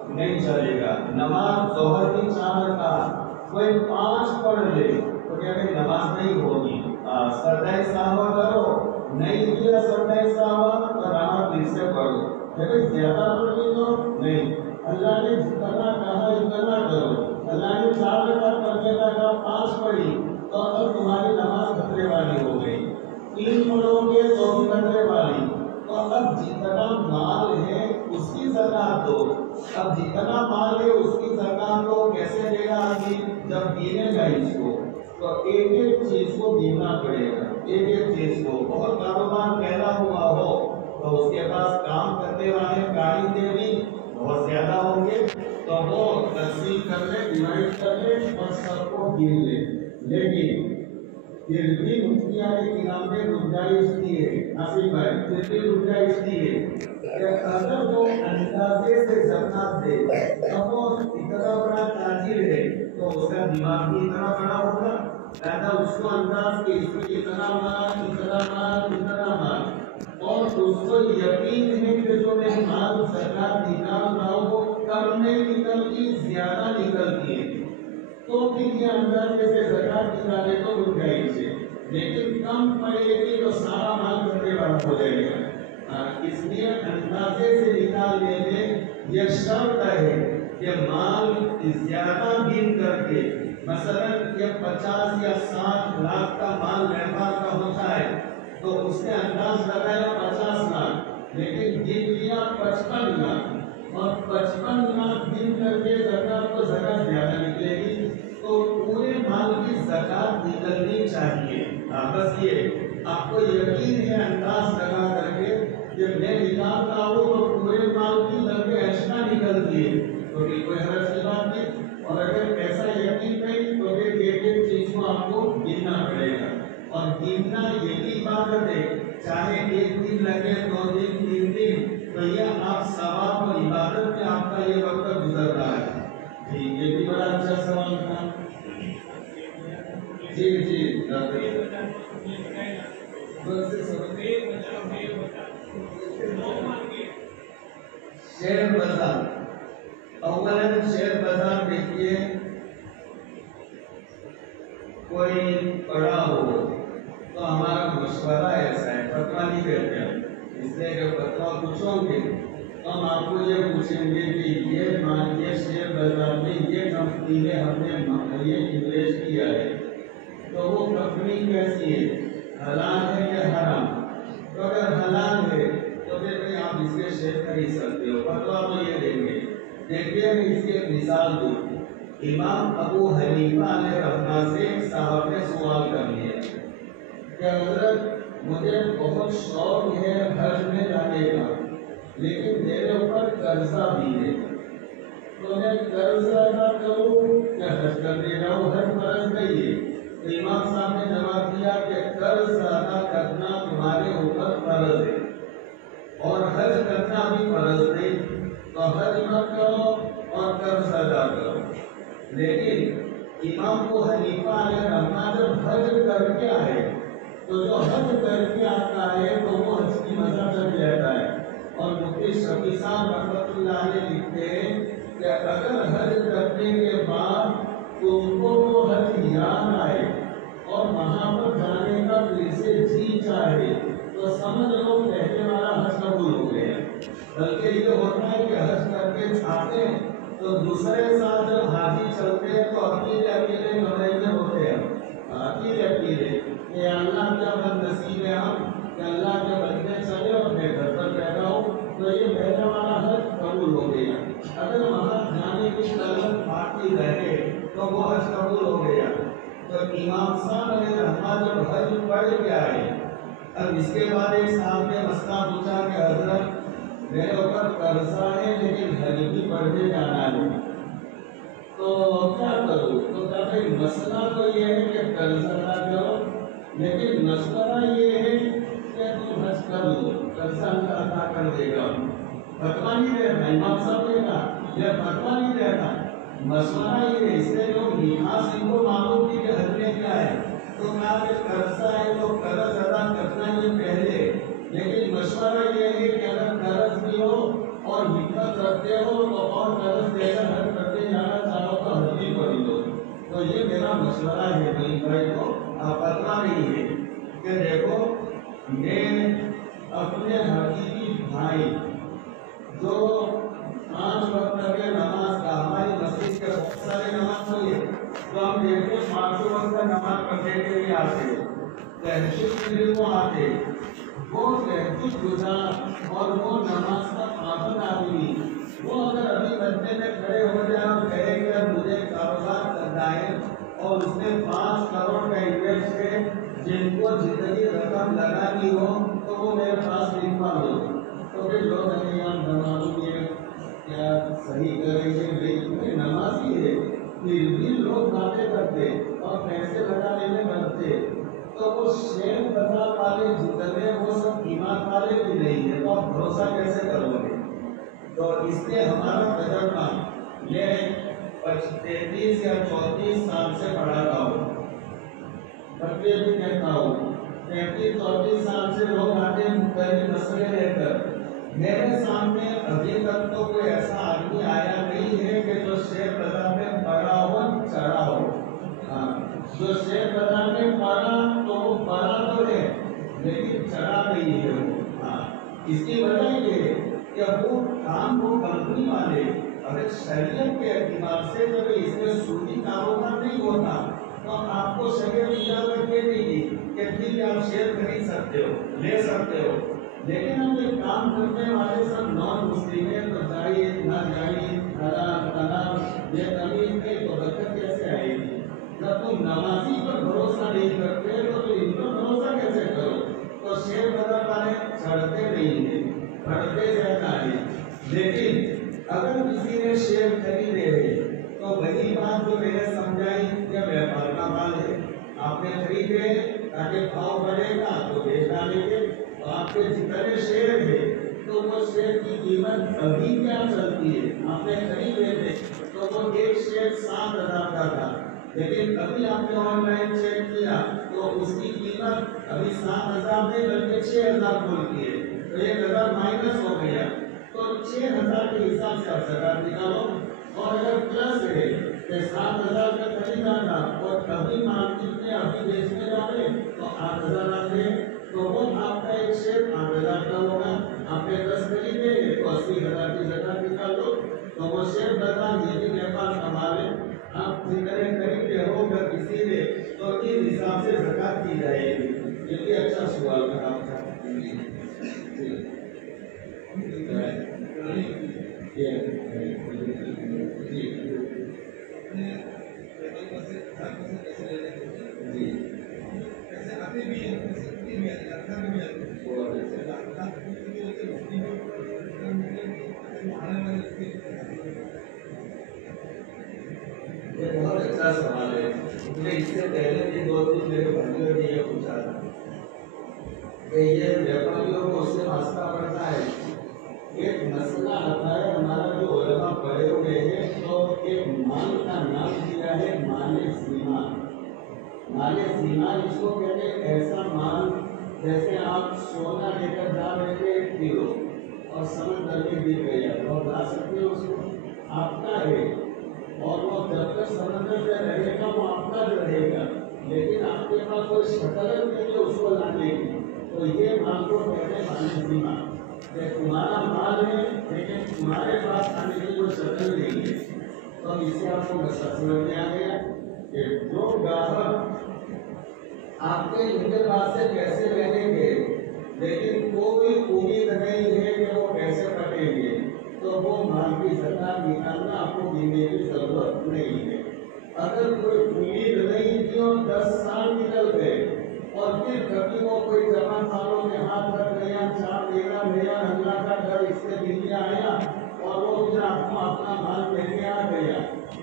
نہیں چلے گا، نماز ظہر کی 4 رکعت کوئی 5 پڑھ لے تو کیا کہ نماز نہیں ہوگی، سجدہ سہوا کرو، نہیں کیا سجدہ سہوا تو نماز پھر سے پڑھو، جب زیادہ پڑھ لی تو نہیں، اللہ نے جتنا کہا اتنا کرو، اللہ نے 4 رکعت پڑھنے کا کہا 5 پڑھی تو اب تمہاری نماز خطرے والی ہو گئی، 3 پڑھو گے تو بھی خطرے والی، تو اب جتنا مال ہے اس کی زکات دو، اب جتنا مال ہے اس کی زکات دو، کیسے دے گا آدمی جب گنے گا اس کو، تو ایک ایک چیز کو گننا پڑے گا، ایک ایک چیز کو، بہت کاروبار پھیلا ہوا ہو تو اس کے پاس کام کرنے والے کاریگر بھی بہت زیادہ ہوں گے، تو وہ تقسیم کر لے، ڈیوائڈ کر لے اور سب کو گن لے، لیکن پھر بھی مفتی علیہ کرام نے گنجائش دی ہے، ناصر بھائی پھر بھی گنجائش دی ہے کہ اگر وہ اندازے سے زکات دے تو وہ اتنا بڑا تاجر ہے تو اس کا دماغ بھی اتنا بڑا ہوگا، لہذا اس کو انداز کے اس میں اتنا مال اتنا مال اتنا مال، اور اس کو یقین ہے کہ جو میں مال زکات نکال رہا ہوں وہ کم نہیں نکلتی زیادہ نکلتی ہے، تو پھر یہ اندازے سے زکات نکالے تو گنجائش ہے، لیکن کم پڑے گی تو سارا مال گھٹے والا ہو جائے گا، اس لیے اندازے سے نکالنے میں یہ شرط ہے کہ مال زیادہ گن کر کے، مثلا یہ 50 یا 60 لاکھ کا مال ویپار کا ہوتا ہے تو اس نے انداز لگایا 50 لاکھ لیکن گن لیا 55 لاکھ، اور 55 لاکھ گن کر کے زکات کو زکات زیادہ نکلے گی، تو پورے مال کی زکات نکلنی چاہیے۔ بس یہ آپ کو یقین ہے انداز لگا کر کے کہ میں نکالتا ہوں تو پورے माल की लंबे एक्स्ट्रा निकलती है तो भी कोई हर्ज की बात नहीं। और अगर ऐसा यकीन नहीं तो फिर एक चीज को आपको गिनना पड़ेगा, और गिनना यही इबादत है, चाहे एक दिन लगे, 2 दिन, 3 दिन, तो ये आप सवाब और इबादत में आपका ये वक्त गुजर रहा है। जी, ये भी बड़ा अच्छा सवाल था। जी जी शेयर बाजार, अव्वलन शेयर बाजार देखिए, कोई बड़ा हो तो हमारा मशवरा ऐसा है, फतवा नहीं देते हैं, इसलिए जब फतवा पूछोगे तो हम आपको ये पूछेंगे कि ये मानिए शेयर बाजार में ये कंपनी में हमने ये निवेश किया है, तो वो कंपनी कैसी है, हलाल है या हराम? तो अगर हलाल है तो फिर भाई आप इसके शेयर खरीद सकते हो, फतवा तो ये देंगे। देखिए मैं इसकी एक मिसाल दूँ। इमाम अबू हनीफा अलैहि रहमत से एक साहब ने सवाल कर लिया कि हज़रत मुझे बहुत शौक है हज में जाने का, लेकिन मेरे ऊपर कर्जा भी है, तो मैं कर्ज अदा करूँ या हज करने जाऊँ? हज फर्ज नहीं है। तो इमाम साहब ने जवाब दिया कि कर्ज अदा करना तुम्हारे ऊपर फर्ज है और हज करना भी फर्ज नहीं, तो हज मत करो और कर्ज अदा करो। लेकिन इमाम अबू हनीफा अलैहि रहमत जब हज करके आए तो जो हज करके आता है तो वो हज की मजा कर जाता है। और मुफ्ती शफी साहब रहमतुल्लाह अलैह लिखते हैं कि अगर हज करने के बाद तुमको वो हज याद आए और वहां पर जाने का दिल से जी चाहे तो समझ लो पहले वाला हज कबूल हो गया। बल्कि ये होता है कि हज करके आते हैं तो दूसरे साल जब हाजी चलते हैं तो अकेले अकेले कमरे में होते हैं, अकेले अकेले, ये अल्लाह क्या बदनसीब है हम कि अल्लाह के बंदे चले और मैं घर पर बैठा हूँ, तो ये पहले वाला हज कबूल हो गया। अगर वहाँ जाने की तलब बाकी रहे तो वो हज कबूल हो गया। तो इमाम साहब अलैहि रहमत जब हज पढ़ के आए, अब इसके बाद एक साहब ने मसला पूछा कि हजरत मेरे ऊपर कर्जा है लेकिन हज भी पढ़ने जाना है, तो क्या करूँ? तो कहते मसला तो ये है कि कर्जा ना करो, लेकिन मसला ये है कि तुम हज कर लो, कर्जा अदा कर देगा। फतवा नहीं देता, इमाम साहब ने कहा यह फतवा नहीं देता, मसला ये है। इसलिए जो निकास इनको मालूम थी कि हज में क्या है, तो कहा कि कर्जा है तो कर्ज अदा करना ही पहले, लेकिन मशवरा ये है कि अगर कर्ज भी हो और हिम्मत रखते हो तो और कर्ज देकर हज करते जाना चाहो तो हज भी कर लो। तो ये मेरा मशवरा है भाई को, फतवा नहीं है कि देखो मैं अपने हकीकी भाई जो 5 वक्त के नमाज का, हमारी मस्जिद के बहुत सारे नमाज हुई है तो हम देखते 5 वक्त नमाज पढ़ने के लिए आते, तहज्जुद के लिए वो आते, वो तहज्जुद गुजार और वो नमाज का पाबंद आदमी, वो अगर अभी बदले में खड़े हो जाए और कहे कि अब मुझे कारोबार करना है और उसमें 5 करोड़ का इन्वेस्ट है जिनको जितनी रकम लगानी हो तो वो मेरे पास लिखवा दो, तो फिर लोग नमाज़ी क्या सही करेंगे, लेकिन नमाजी है फिर भी लोग बातें करते और पैसे लगाने में बनते, तो वो शेयर बाजार वाले जितने वो सब ईमान वाले भी नहीं है, तो आप भरोसा कैसे करोगे? तो इसलिए हमारा तजर्बा, मैं 33 या 34 साल से पढ़ाता हूँ, बच्चे भी कहता हूँ, 33-34 साल से लोग आते हैं मुख्तलिफ मसले लेकर। मेरे सामने अभी तक तो कोई ऐसा आदमी आया नहीं है कि जो शेयर बाजार में पड़ा हो चढ़ा हो। हाँ, जो शेयर बाजार में पड़ा तो वो पड़ा तो है लेकिन चढ़ा नहीं है वो। हाँ, इसकी वजह ये है कि वो काम वो कंपनी वाले अगर शरीयत के एतबार से जब इसमें सूदी कारोबार नहीं होता तो आपको शरीयत इजाजत दे देगी कि ठीक है आप शेयर खरीद सकते हो, ले सकते हो, लेकिन हम ये काम करने वाले सब नॉन मुस्लिम है तो जाइए ना जाइए, ये तमीज नहीं तो बरकत कैसे आएगी? जब तुम नमाजी पर भरोसा नहीं करते तो तुम इन पर भरोसा कैसे करो? तो शेयर बाजार वाले चढ़ते नहीं है, बढ़ते जाता है। لیکن اگر کسی نے شیئر خریدے ہیں تو وہی بات جو میں نے سمجھائی کہ ویپار کا مال ہے، آپ نے خریدے تاکہ بھاؤ بڑھے گا تو بیچ ڈالیں گے، تو آپ کے جتنے شیئر ہے تو وہ شیئر کی قیمت ابھی کیا چلتی ہے، آپ نے خریدے تھے تو وہ ایک شیئر 7,000 کا تھا، لیکن ابھی آپ نے آن لائن چیک کیا تو اس کی قیمت ابھی 7,000 نہیں بلکہ 6,000 بولتی ہے، تو 1,000 مائنس ہو گیا، تو 6,000 کے حساب سے آپ زکات نکالو، اور اگر پلس ہے کہ 7,000 کا خریدا تھا اور ابھی مارکیٹ میں ابھی بیچنے جا رہے تو 8,000 آتے ہیں، تو وہ آپ کا ایک شیئر 8,000 کا ہوگا، آپ نے 10 خریدے تو 80,000 کی زکات نکال دو، تو وہ شیئر بتا یہ بھی میرے پاس کمال ہے، آپ جتنے خریدے ہو اگر کسی نے تو اس حساب سے زکات کی جائے گی۔ یہ بھی اچھا سوال تھا آپ کا۔ بہت اچھا سوال ہے، مجھے اس سے پہلے بھی 2-3 میرے بھائیوں نے یہ پوچھا تھا کہ یہ ویپاریوں کو اس سے مسئلہ پڑتا ہے، ایک مسئلہ آتا ہے ہمارا جو علماء پڑھے ہوئے ہیں تو ایک مال کا نام دیا ہے مال سیما۔ مال سیما اس کو کہتے ہیں ایسا مال جیسے آپ سونا لے کر جا رہے تھے 1 کلو اور سمندر میں گر گیا تو آپ لا سکتے ہو، اس کو آپ کا ہے اور وہ جب تک سمندر میں رہے گا وہ آپ کا رہے گا، لیکن آپ کے پاس کوئی شکل نہیں ہے اس کو لانے کی، تو یہ مال کو کہتے ہیں مال سیما، کہ تمہارا مال ہے لیکن تمہارے پاس آنے کی کوئی شکل نہیں ہے۔ تو اس سے آپ کو مسئلہ سمجھ میں آ گیا کہ جو گاہک آپ کے ان کے پاس سے پیسے لینے گے لیکن کوئی امید نہیں ہے کہ وہ پیسے کٹیں گے تو وہ مال کی زکات نکالنا آپ کو دینے کی ضرورت نہیں ہے۔ اگر کوئی امید نہیں تھی اور 10 سال نکل گئے اور پھر کبھی وہ کوئی جمع سالوں میں ہاتھ رکھ گیا، 4 دینا نیا اللہ کا ڈر اس سے دل میں آیا اور وہ پھر آپ کو اپنا مال لینے آ گیا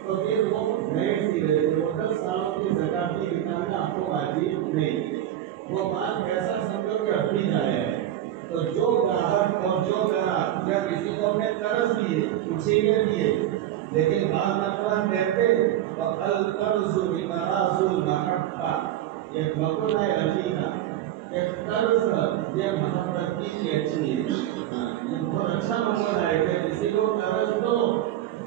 تو پھر وہ نئے سرے سے وہ 10 سالوں کی زکات بھی نکالنا آپ کو واجب نہیں، وہ مال ایسا سمجھو کہ اپنی جائے ہے۔ تو جو گاہک اور جو گراہک یا کسی کو اپنے قرض دیے اچھیلے دیے لیکن بعض نقلان کہتے القرض بمراز المحبہ، ایک مقولہ ہے علی کا کہ قرض یہ محبت کی کیچی ہے، یہ بہت اچھا مقولہ ہے کہ کسی کو قرض دو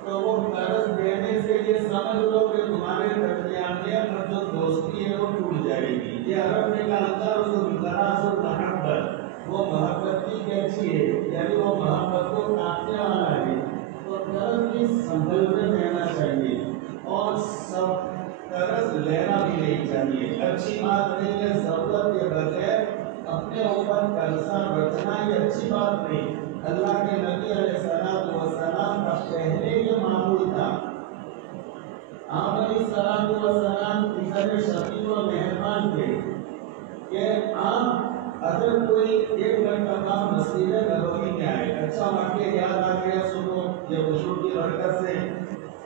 تو وہ قرض دینے سے یہ سمجھ لو کہ تمہارے درمیان میں جو دوستی ہے وہ ٹوٹ جائے گی، یہ عرب میں کہا القرض بمراز المحبہ، وہ محبت کی کیچی ہے یعنی وہ محبت کو کاٹنے والا ہے، تو قرض بھی سنبھل کر لینا چاہیے اور سب قرض لینا بھی نہیں چاہیے، اچھی بات نہیں ہے، ضرورت کے بغیر اپنے اوپر قرضہ رکھنا یہ اچھی بات نہیں۔ اللہ کے نبی علیہ السلام کا پہلے یہ معمول تھا، آپ علیہ السلام اتنے شفیع و مہربان تھے کہ آپ اگر کوئی ایک مرتبہ مسجد نبوی میں آئے، اچھا واقعہ یاد آ گیا سنو یہ حضور کی برکت سے،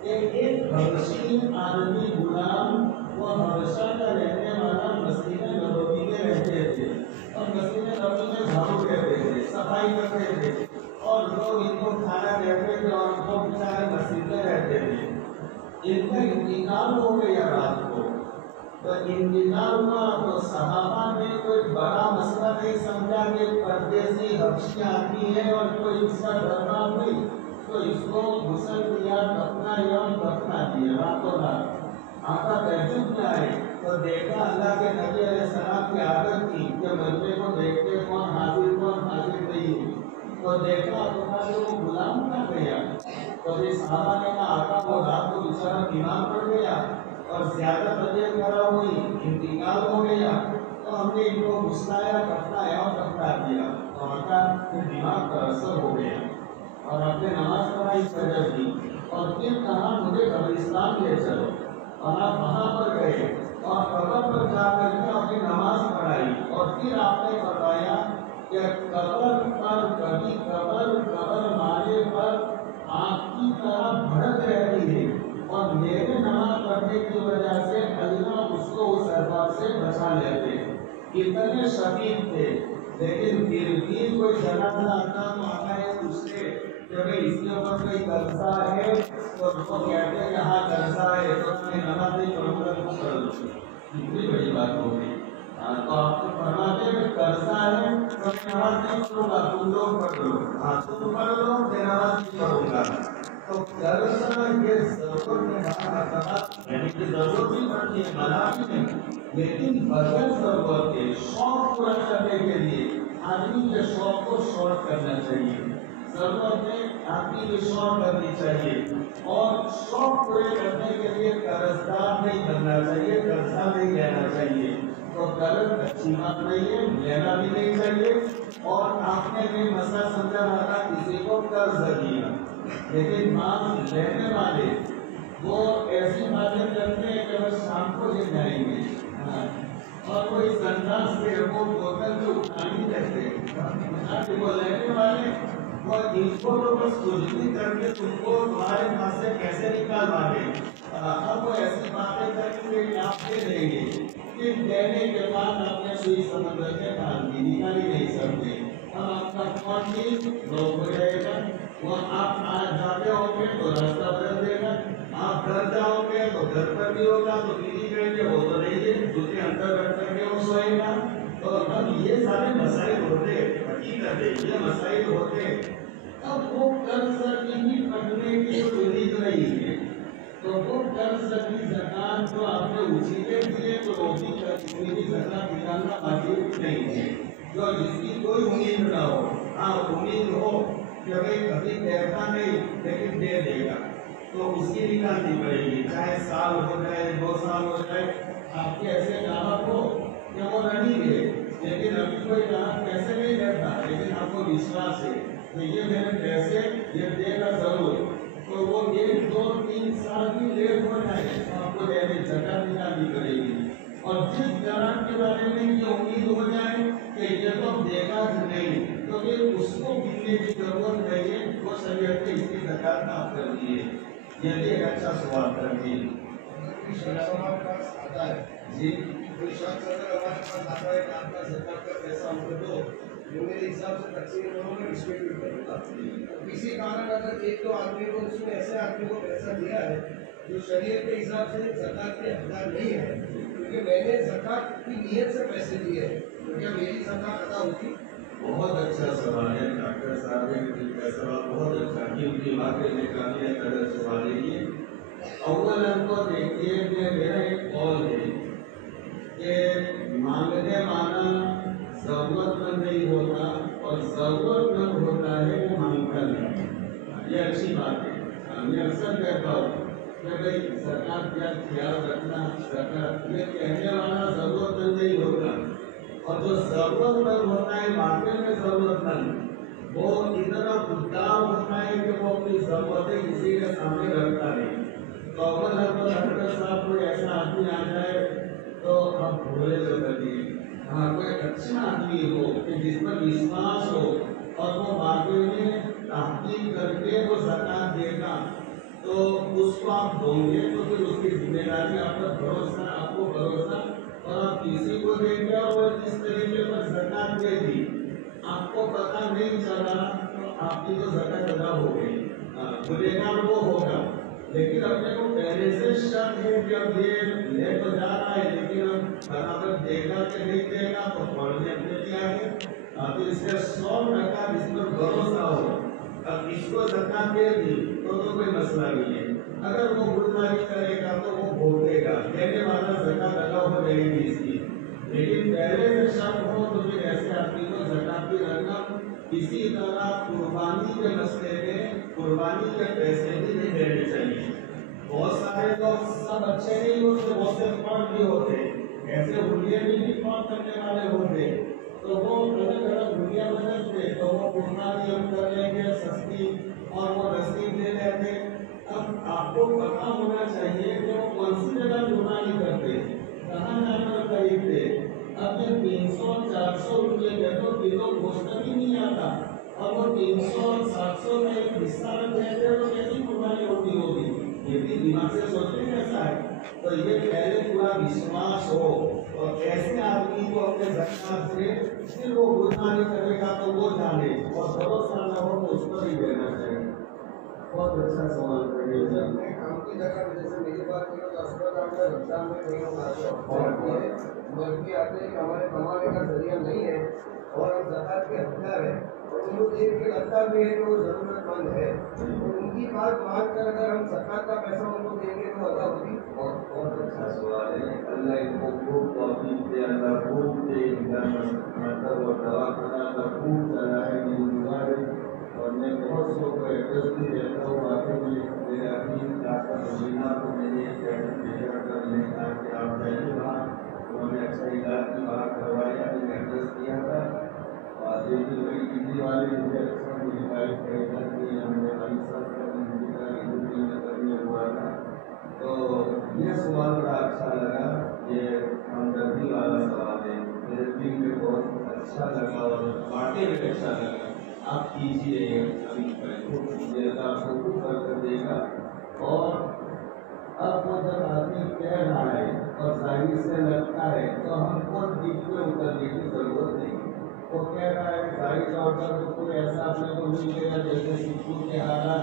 ایک حبشی آدمی غلام وہ حبشہ کا رہنے والا مسجد نبوی میں رہتے تھے اور مسجد نبوی میں جھاڑو کہتے تھے، صفائی کرتے تھے اور لوگ ان کو کھانا کہتے تھے اور ان کو بیچارے مسجد میں رہتے تھے۔ ان کا انتقال ہو گیا رات کو، تو انتقال ہوا تو صحابہ نے کوئی بڑا مسئلہ نہیں سمجھا کہ پردیسی حبشی آتی ہے اور کوئی اس کا دربار نہیں، تو اس کو غسل کیا، دفنا یا دفنا دیا راتوں رات۔ آقا تہجد میں آئے تو دیکھا اللہ کے نبی علیہ السلام کی عادت تھی کہ مجمع کو دیکھتے کون حاضر نہیں ہوئی، تو دیکھا تو کہا کہ وہ غلام کہاں گیا، تو یہ صحابہ نے کہا آقا وہ رات کو بیچارہ بیمار پڑ گیا اور زیادہ طبیعت خراب ہوئی، انتقال ہو گیا، تو ہم نے ان کو غسلایا، دفنایا اور دفنا دیا، تو آقا پھر دماغ کا اثر ہو گیا اور آپ نے نماز پڑھائی فجر کی اور پھر کہا مجھے قبرستان لے چلو، اور آپ وہاں پر گئے اور قبر پر جا کر کے اپنی نماز پڑھائی اور پھر آپ نے فرمایا کہ قبر پر کبھی قبر مارے پر سے بچا لیتے. اتنے شدید تھے لیکن پھر بھی کوئی جنازہ آتا تو آقا یہ پوچھتے کہ بھئی اس کے اوپر کوئی قرضہ ہے تو وہ کہتے کہ ہاں قرضہ ہے تو تمہیں نماز نہیں پڑھ لو. اتنی بڑی بات ہوگی. تو آپ کو فرماتے ہیں کہ قرضہ ہے تو میں نماز نہیں پڑھوں گا, تم لوگ پڑھ لو. ہاں تم پڑھ لو, میں نماز نہیں پڑھوں گا. تو قرضہ یہ ضرورت میں یعنی کہ ضرورت بھی پڑتی ہے, منع بھی نہیں, لیکن بغیر ضرورت کے شوق پورا کرنے کے لیے آدمی کے شوق کو شارٹ کرنا چاہیے. ضرورت میں آدمی کی شوق کرنی چاہیے اور شوق پورے کرنے کے لیے قرضدار نہیں بننا چاہیے, قرضہ نہیں لینا چاہیے. تو قرض اچھی بات نہیں ہے, لینا بھی نہیں چاہیے. اور آپ نے بھی مسئلہ سمجھا تھا کسی کو قرض دیا, لیکن بعض لینے والے وہ ایسی باتیں کرتے ہیں کہ وہ شام کو لے جائیں گے اور کوئی انداز سے وہ بوتل کو اٹھانی رہتے ہیں. وہ لینے والے وہ ان کو تو بس کچھ کر کے تم کو تمہارے پاس سے کیسے نکالوا دیں. اب وہ ایسی باتیں کریں گے کہ آپ دے دیں گے, پھر دینے کے بعد آپ نے سوئی سمندر کے پار بھی نکال ہی نہیں سکتے. اب آپ کا فون بھی بلاک ہو جائے گا. وہ آپ جاتے ہوں گے تو راستہ بدل دے گا, آپ گھر جاؤ گے تو گھر پر بھی ہوگا تو بیوی کہیں گے وہ تو نہیں ہے, جوتے اندر رکھ کر کے وہ سوئے گا. تو اب یہ سارے مسائل ہوتے, حقیقت ہے یہ مسائل ہوتے. اب وہ قرض کی پکڑنے کی امید نہیں ہے تو وہ قرض کی زکات جو آپ نے اچھیلے دیے تو وہ بھی قرض کی زکات نکالنا واجب نہیں ہے. جو جس کی کوئی امید نہ ہو, ہاں امید ہو کہ بھائی کبھی دیتا نہیں لیکن دے دے گا تو اس کی نکالنی پڑے گی, چاہے سال ہو جائے 2 سال ہو جائے. آپ کے ایسے گاہک ہو کہ وہ نہیں دے, لیکن ابھی کوئی گاہک پیسے نہیں دیتا لیکن آپ کو وشواس ہے تو یہ میرے پیسے یہ دے گا ضرور, تو وہ 1 2 3 سال بھی لیٹ ہو جائے تو آپ کو دینے زکات نکالنی پڑے گی. اور جس گاہک کے بارے میں یہ امید ہو جائے کہ یہ تو دے گا نہیں تو یہ اس کو گننے کی ضرورت نہیں ہے, وہ شریعت نے اس کی زکات معاف کر دی ہے. یہ بھی ایک اچھا سوال کر دی. ہمارے پاس آتا ہے جی کوئی شخص اگر ہمارے پاس آتا ہے کہ آپ کا زکات کا پیسہ ہم کو دو, جو میرے حساب سے تقسیم کروں گا ڈسٹریبیوٹ کروں گا. کسی کارن اگر 1-2 آدمی کو اس میں ایسے آدمی کو پیسہ دیا ہے جو شریعت کے حساب سے زکات کے حقدار نہیں ہے, کیونکہ میں نے زکات کی نیت سے پیسے دیے ہیں, تو کیا میری زکات ادا ہوگی؟ بہت اچھا سوال ہے ڈاکٹر صاحب نے دل کا سوال بہت اچھا, قیمتی واقعے میں کافی قدر سوال ہے. یہ اول کو دیکھیے کہ میرا ایک قول ہے کہ مانگنے والا ضرورت مند نہیں ہوتا اور ضرورت مند ہوتا ہے وہ مانگتا نہیں. یہ اچھی بات ہے. میں اکثر کہتا ہوں کہ بھائی زکات کا خیال رکھنا, زکات یہ کہنے والا ضرورت مند نہیں ہوتا اور جو ضرورت مند ہوتا ہے واقعے میں ضرورت مند وہ اتنا خوددار ہوتا ہے کہ وہ اپنی ضرورتیں کسی کے سامنے رکھتا نہیں. تو اول ڈاکٹر صاحب کوئی ایسا آدمی آ جائے تو آپ بھولے تو کریے, ہاں کوئی اچھا آدمی ہو کہ جس پر وشواس ہو اور وہ واقعے میں تحقیق کر کے وہ زکات دے گا تو اس کو آپ دو گے تو پھر اس کی ذمہ داری آپ پر بھروسہ, آپ کو بھروسہ, اور آپ کسی کو دیں گے اور وہ جس طریقے پر زکات دے دی آپ کو پتہ نہیں چلا تو آپ کی تو زکات ادا ہو گئی. گنہگار وہ ہوگا, لیکن اپنے کو پہلے سے شک ہے کہ اب یہ لے تو جا رہا ہے لیکن اب برابر دے گا کہ نہیں دے گا تو فوراً اپنے کیا ہے تو اس کا 100% اس پر بھروسہ ہو. اب اس کو زکات دے دی تو کوئی مسئلہ نہیں ہے. اگر وہ گناہی کرے گا تو وہ بھوگے گا, دینے والا زکات ادا ہو جائے گی اس کی. لیکن پہلے سے شک ہو تو پھر ایسے آدمی کو زکات کی رقم اسی طرح قربانی کے مسئلے میں قربانی کے پیسے بھی نہیں دینے چاہیے. بہت سارے لوگ سب اچھے نہیں ہوتے, بہت سے فراڈ بھی ہوتے, ایسے ہڈیے بھی فراڈ کرنے والے ہوتے تو وہ الگ الگ ہڈیاں بدلتے تو وہ قربانی ہم کر لیں گے سستی اور وہ رسید دے دیتے. اب آپ کو پتا ہونا چاہیے کہ وہ کون سی جگہ قربانی کرتے, کہاں جا کر خریدتے. اب یہ 300-400 روپے دے تو کلو گوشت بھی نہیں آتا اور وہ 300-700 میں ایک حصہ رکھ دیتے تو کیسی قربانی ہوتی ہوگی. یہ بھی دماغ سے سوچنے کیسا ہے. تو یہ پہلے پورا وشواس ہو اور ایسے آدمی کو اپنے زکات سے پھر وہ گناہ نہیں کرے گا تو وہ جانے اور بھروسہ نہ ہو تو اس پر ہی دینا چاہیے. بہت اچھا سوال کریے سر. کام کی جگہ جیسے میری بات کرو تو اسپتال میں رمضان میں کئی لوگ آتے ہیں بلکہ آتے ہیں کہ ہمارے کمانے کا ذریعہ نہیں ہے اور ہم زکات کے حقدار ہیں اور ان کو دیکھ کے لگتا بھی ہے کہ وہ ضرورت مند ہے تو ان کی بات مان کر اگر ہم زکات کا پیسہ ان کو دیں گے تو ادا ہوگی. بہت اچھا سوال ہے. اللہ ان کو خوب توفیق دے, اللہ خوب دے, ان کا مطلب اور دواخانہ کا خوب چلائے, میری دعا ہے. اور میں بہت سو کو ایڈریس بھی دیتا ہوں. واقعی میں میرے ابھی ڈاکٹر مدینہ کو میں نے ایک ایڈریس بھیجا کر میں نے کہا کہ آپ جائیے وہاں. انہوں نے اچھا علاج بھی وہاں کروایا, میں نے ایڈریس دیا تھا. اور لیکن وہی دلی والے مجھے اکثر مجھے گائڈ کرے گا کہ ہم نے بھائی صاحب کا ہندی کا ہندی میں کرنے ہوا تھا. تو یہ سوال بڑا اچھا لگا, یہ ہمدردی والا سوال ہے, میرے دل میں بہت اچھا لگا اور واقعی میں اچھا لگا. آپ کیجیے ابھی خوب کیجیے, اللہ آپ کو خوب برکت دے گا. اور اب وہ جب آدمی کہہ رہا ہے اور ظاہر سے لگتا ہے تو ہم کو دل پہ اترنے کی ضرورت نہیں. وہ کہہ رہا ہے ظاہر طور پر تو کوئی ایسا اپنے کو ملے گا جیسے سکھپور کے حالات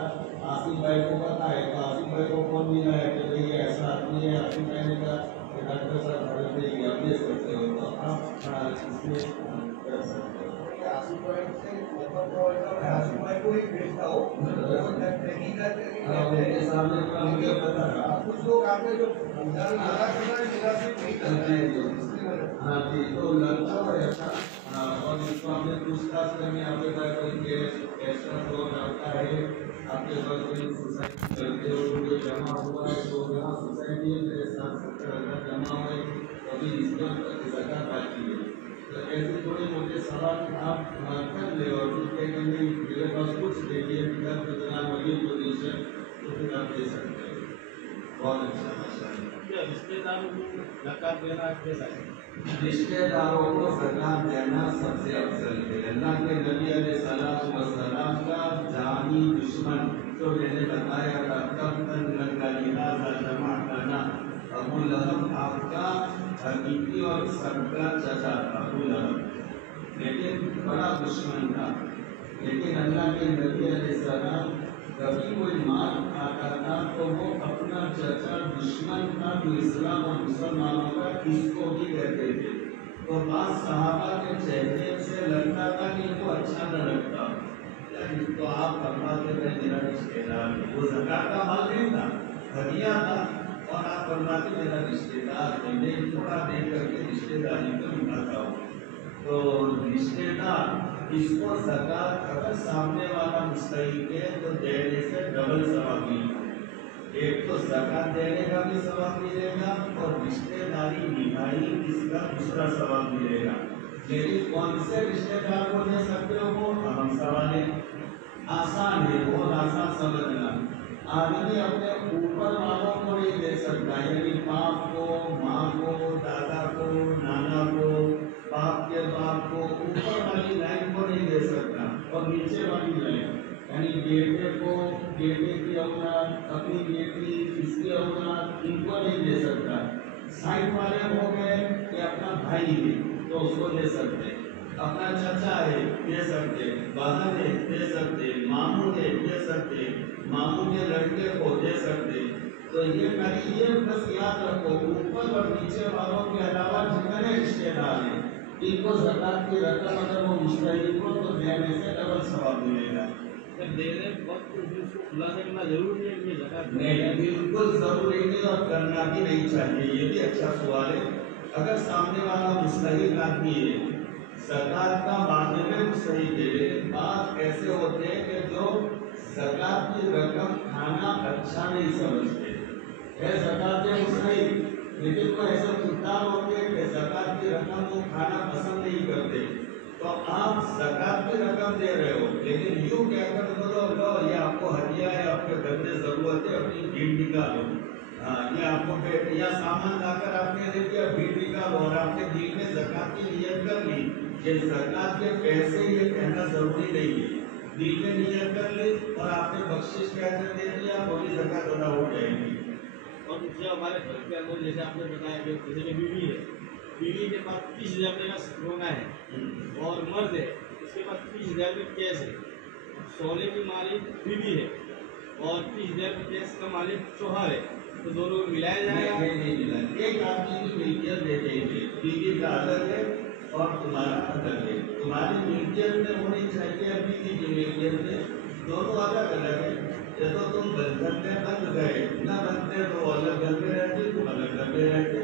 آصف بھائی کو پتا ہے, تو آصف بھائی کو کون ملا ہے کہ بھائی ایسا آدمی ہے. آصف بھائی نے کہا کہ ڈاکٹر صاحب بھرت دے گی, آپ دے سکتے ہو, تو آپ اس میں کر سکتے ہو. آصف بھائی سے مطلب میں آصف بھائی کو ہی بھیجتا ہوں کے سامنے کا مجھے پتا تھا. کچھ لوگ آتے جو ہاں جی, تو لڑکا ہے ایسا. اور اس کو ہم نے پوچھ تاچھ کرنے آپ کے پاس کوئی کیش ایکسٹرا فلو کرتا ہے, آپ کے پاس کوئی سوسائٹی کرتے ہو جو جمع ہوا ہے, تو یہاں سوسائٹی میرے ساتھ 70,000 جمع ہوئے, ابھی اس میں زکات باقی ہے. تو ایسے تھوڑے موٹے سوال آپ کر لے اور پھر کہہ کہ نہیں میرے پاس کچھ دیکھیے میرا کتنا بڑی پوزیشن, تو پھر آپ دے سکتے ہیں. بہت اچھا ماشاء اللہ. رشتے داروں کو زکات دینا کیسا ہے؟ رشتے داروں کو زکات دینا سب سے افضل ہے. اللہ کے نبی علیہ السلام والسلام کا جانی دشمن جو میں نے بتایا تھا کب تک لگا لہٰذا جمع کرنا, ابو لہب آپ کا حقیقی اور سب کا چچا تھا ابو لہب, لیکن بڑا دشمن تھا. لیکن اللہ کے نبی علیہ السلام کبھی کوئی مال آتا تھا تو وہ اپنا چچا دشمن تھا جو اسلام اور مسلمانوں کا اس کو بھی کہتے تھے. تو بعض صحابہ کے چہرے سے لگتا تھا کہ وہ اچھا نہ لگتا, تو آپ فرماتے تھے میرا رشتے دار, وہ زکات کا مال نہیں تھا, ہدیہ تھا, اور آپ فرماتے میرا رشتے دار ہے, میں تھوڑا دیکھ کر کے رشتے داری کو نبھاتا ہوں. تو رشتے دار اس کو زکات اگر سامنے والا مستحق ہے تو دینے سے ڈبل ثواب ملے گا. ایک تو زکات دینے کا بھی ثواب ملے گا اور رشتے داری نبھائی اس کا دوسرا ثواب ملے گا. لیکن کون سے رشتے دار کو دے سکتے ہو وہ اہم سوال ہے. آسان ہے, بہت آسان سمجھنا. آدمی اپنے اوپر والوں کو نہیں دے سکتا, یعنی باپ کو, ماں کو, دادا کو, نانا کو, باپ کے باپ کو, اوپر والی لائن کو نہیں دے سکتا, اور نیچے والی لائن یعنی بیٹے کو, بیٹے کی اولاد, اپنی بیٹی, اس کی اولاد, ان کو نہیں دے سکتا. سائڈ والے ہو گئے کہ اپنا بھائی ہے تو اس کو دے سکتے, اپنا چچا ہے دے سکتے, بہن ہے دے سکتے, ماموں ہے دے سکتے, ماموں کے لڑکے کو دے سکتے. تو یہ بس یاد رکھو, اوپر اور نیچے والوں کے علاوہ جتنے رشتے دار ہیں ان کو زکات کی رقم اگر وہ مستحق ہو تو دینے سے ڈبل ثواب ملے گا. دینے وقت اس کو خلاصہ کرنا ضروری ہے کہ زکات نہیں, بالکل ضروری نہیں اور کرنا بھی نہیں چاہیے. یہ بھی اچھا سوال ہے. اگر سامنے والا مستحق آدمی ہے, زکات کا ماننے میں مستحق ہے, لیکن بات ایسے ہوتے ہیں کہ جو زکات کی رقم کھانا اچھا نہیں سمجھتے ہے, زکات کے مستحق, لیکن وہ ایسے خوددار ہوتے ہیں کہ زکات کی رقم کو کھانا پسند نہیں کرتے. تو آپ زکات کی رقم دے رہے ہو لیکن یوں کہہ کر بولو لو یہ آپ کو ہدیہ ہے, آپ کے گھر میں ضرورت ہے, اپنی بھیڑ نکالو, یہ آپ کو یا سامان لا کر آپ نے دے دیا, بھیڑ نکالو, اور آپ کے دل میں زکات کی نیت کر لی. یہ زکات کے پیسے یہ کہنا ضروری نہیں ہے, دل میں نیت کر لی اور آپ نے بخشش کہہ کر دے دیا, وہ بھی زکات ادا ہو جائے گی. اور और जो हमारे घर के अंदर जैसे आपने बताया कि जैसे कि बीवी है, बीवी के पास 30,000 रुपये का सोना है और मर्द है उसके पास 30,000 रुपये कैश है। सोने की मालिक बीवी है और 30,000 रुपये कैश का मालिक शौहर है, तो दोनों को मिलाया जाएगा? नहीं मिला। एक आदमी की मिल्कियत दे देंगे, बीवी का अलग है और तुम्हारा अलग है। तुम्हारी मिल्कियत में होनी चाहिए, बीवी की मिल्कियत में, दोनों अलग अलग है। ये तो तुम बंधन में बंध गए, न बनते तो अलग घर में रहते, तुम अलग घर में रहते,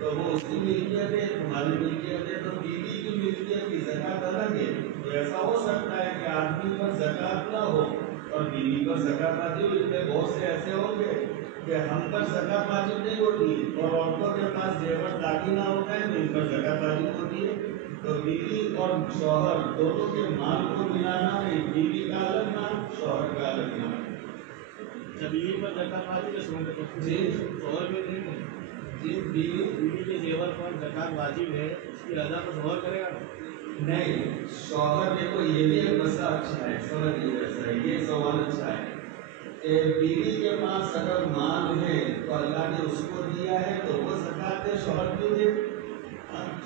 तो वो उसकी मिल्कियत है, तुम्हारी मिल्कियत है। तो बीवी की मिल्कियत की ज़कात अलग है। तो ऐसा हो सकता है कि आदमी पर ज़कात ना हो और बीवी पर ज़कात वाजिब हो। इसमें बहुत से ऐसे होंगे कि हम पर ज़कात वाजिब नहीं होती और औरतों के पास जेवर दाखिला होता है तो इन पर ज़कात वाजिब होती है। तो बीवी और शौहर दोनों के माल को मिलाना है, बीवी का अलग नाम, शौहर का अलग नाम। जब बीवी पर ज़कात वाजिब है, शौहर में नहीं है। जी, बीवी के जेवर पर ज़कात वाजिब है, उसकी रजा तो शौहर करेगा नहीं। शौहर देखो, ये भी एक मसला अच्छा है, समझिए ऐसा है, ये सवाल अच्छा है। बीवी के पास अगर माल है तो अल्लाह ने उसको दिया है तो वो ज़कात है, शौहर क्यों दे?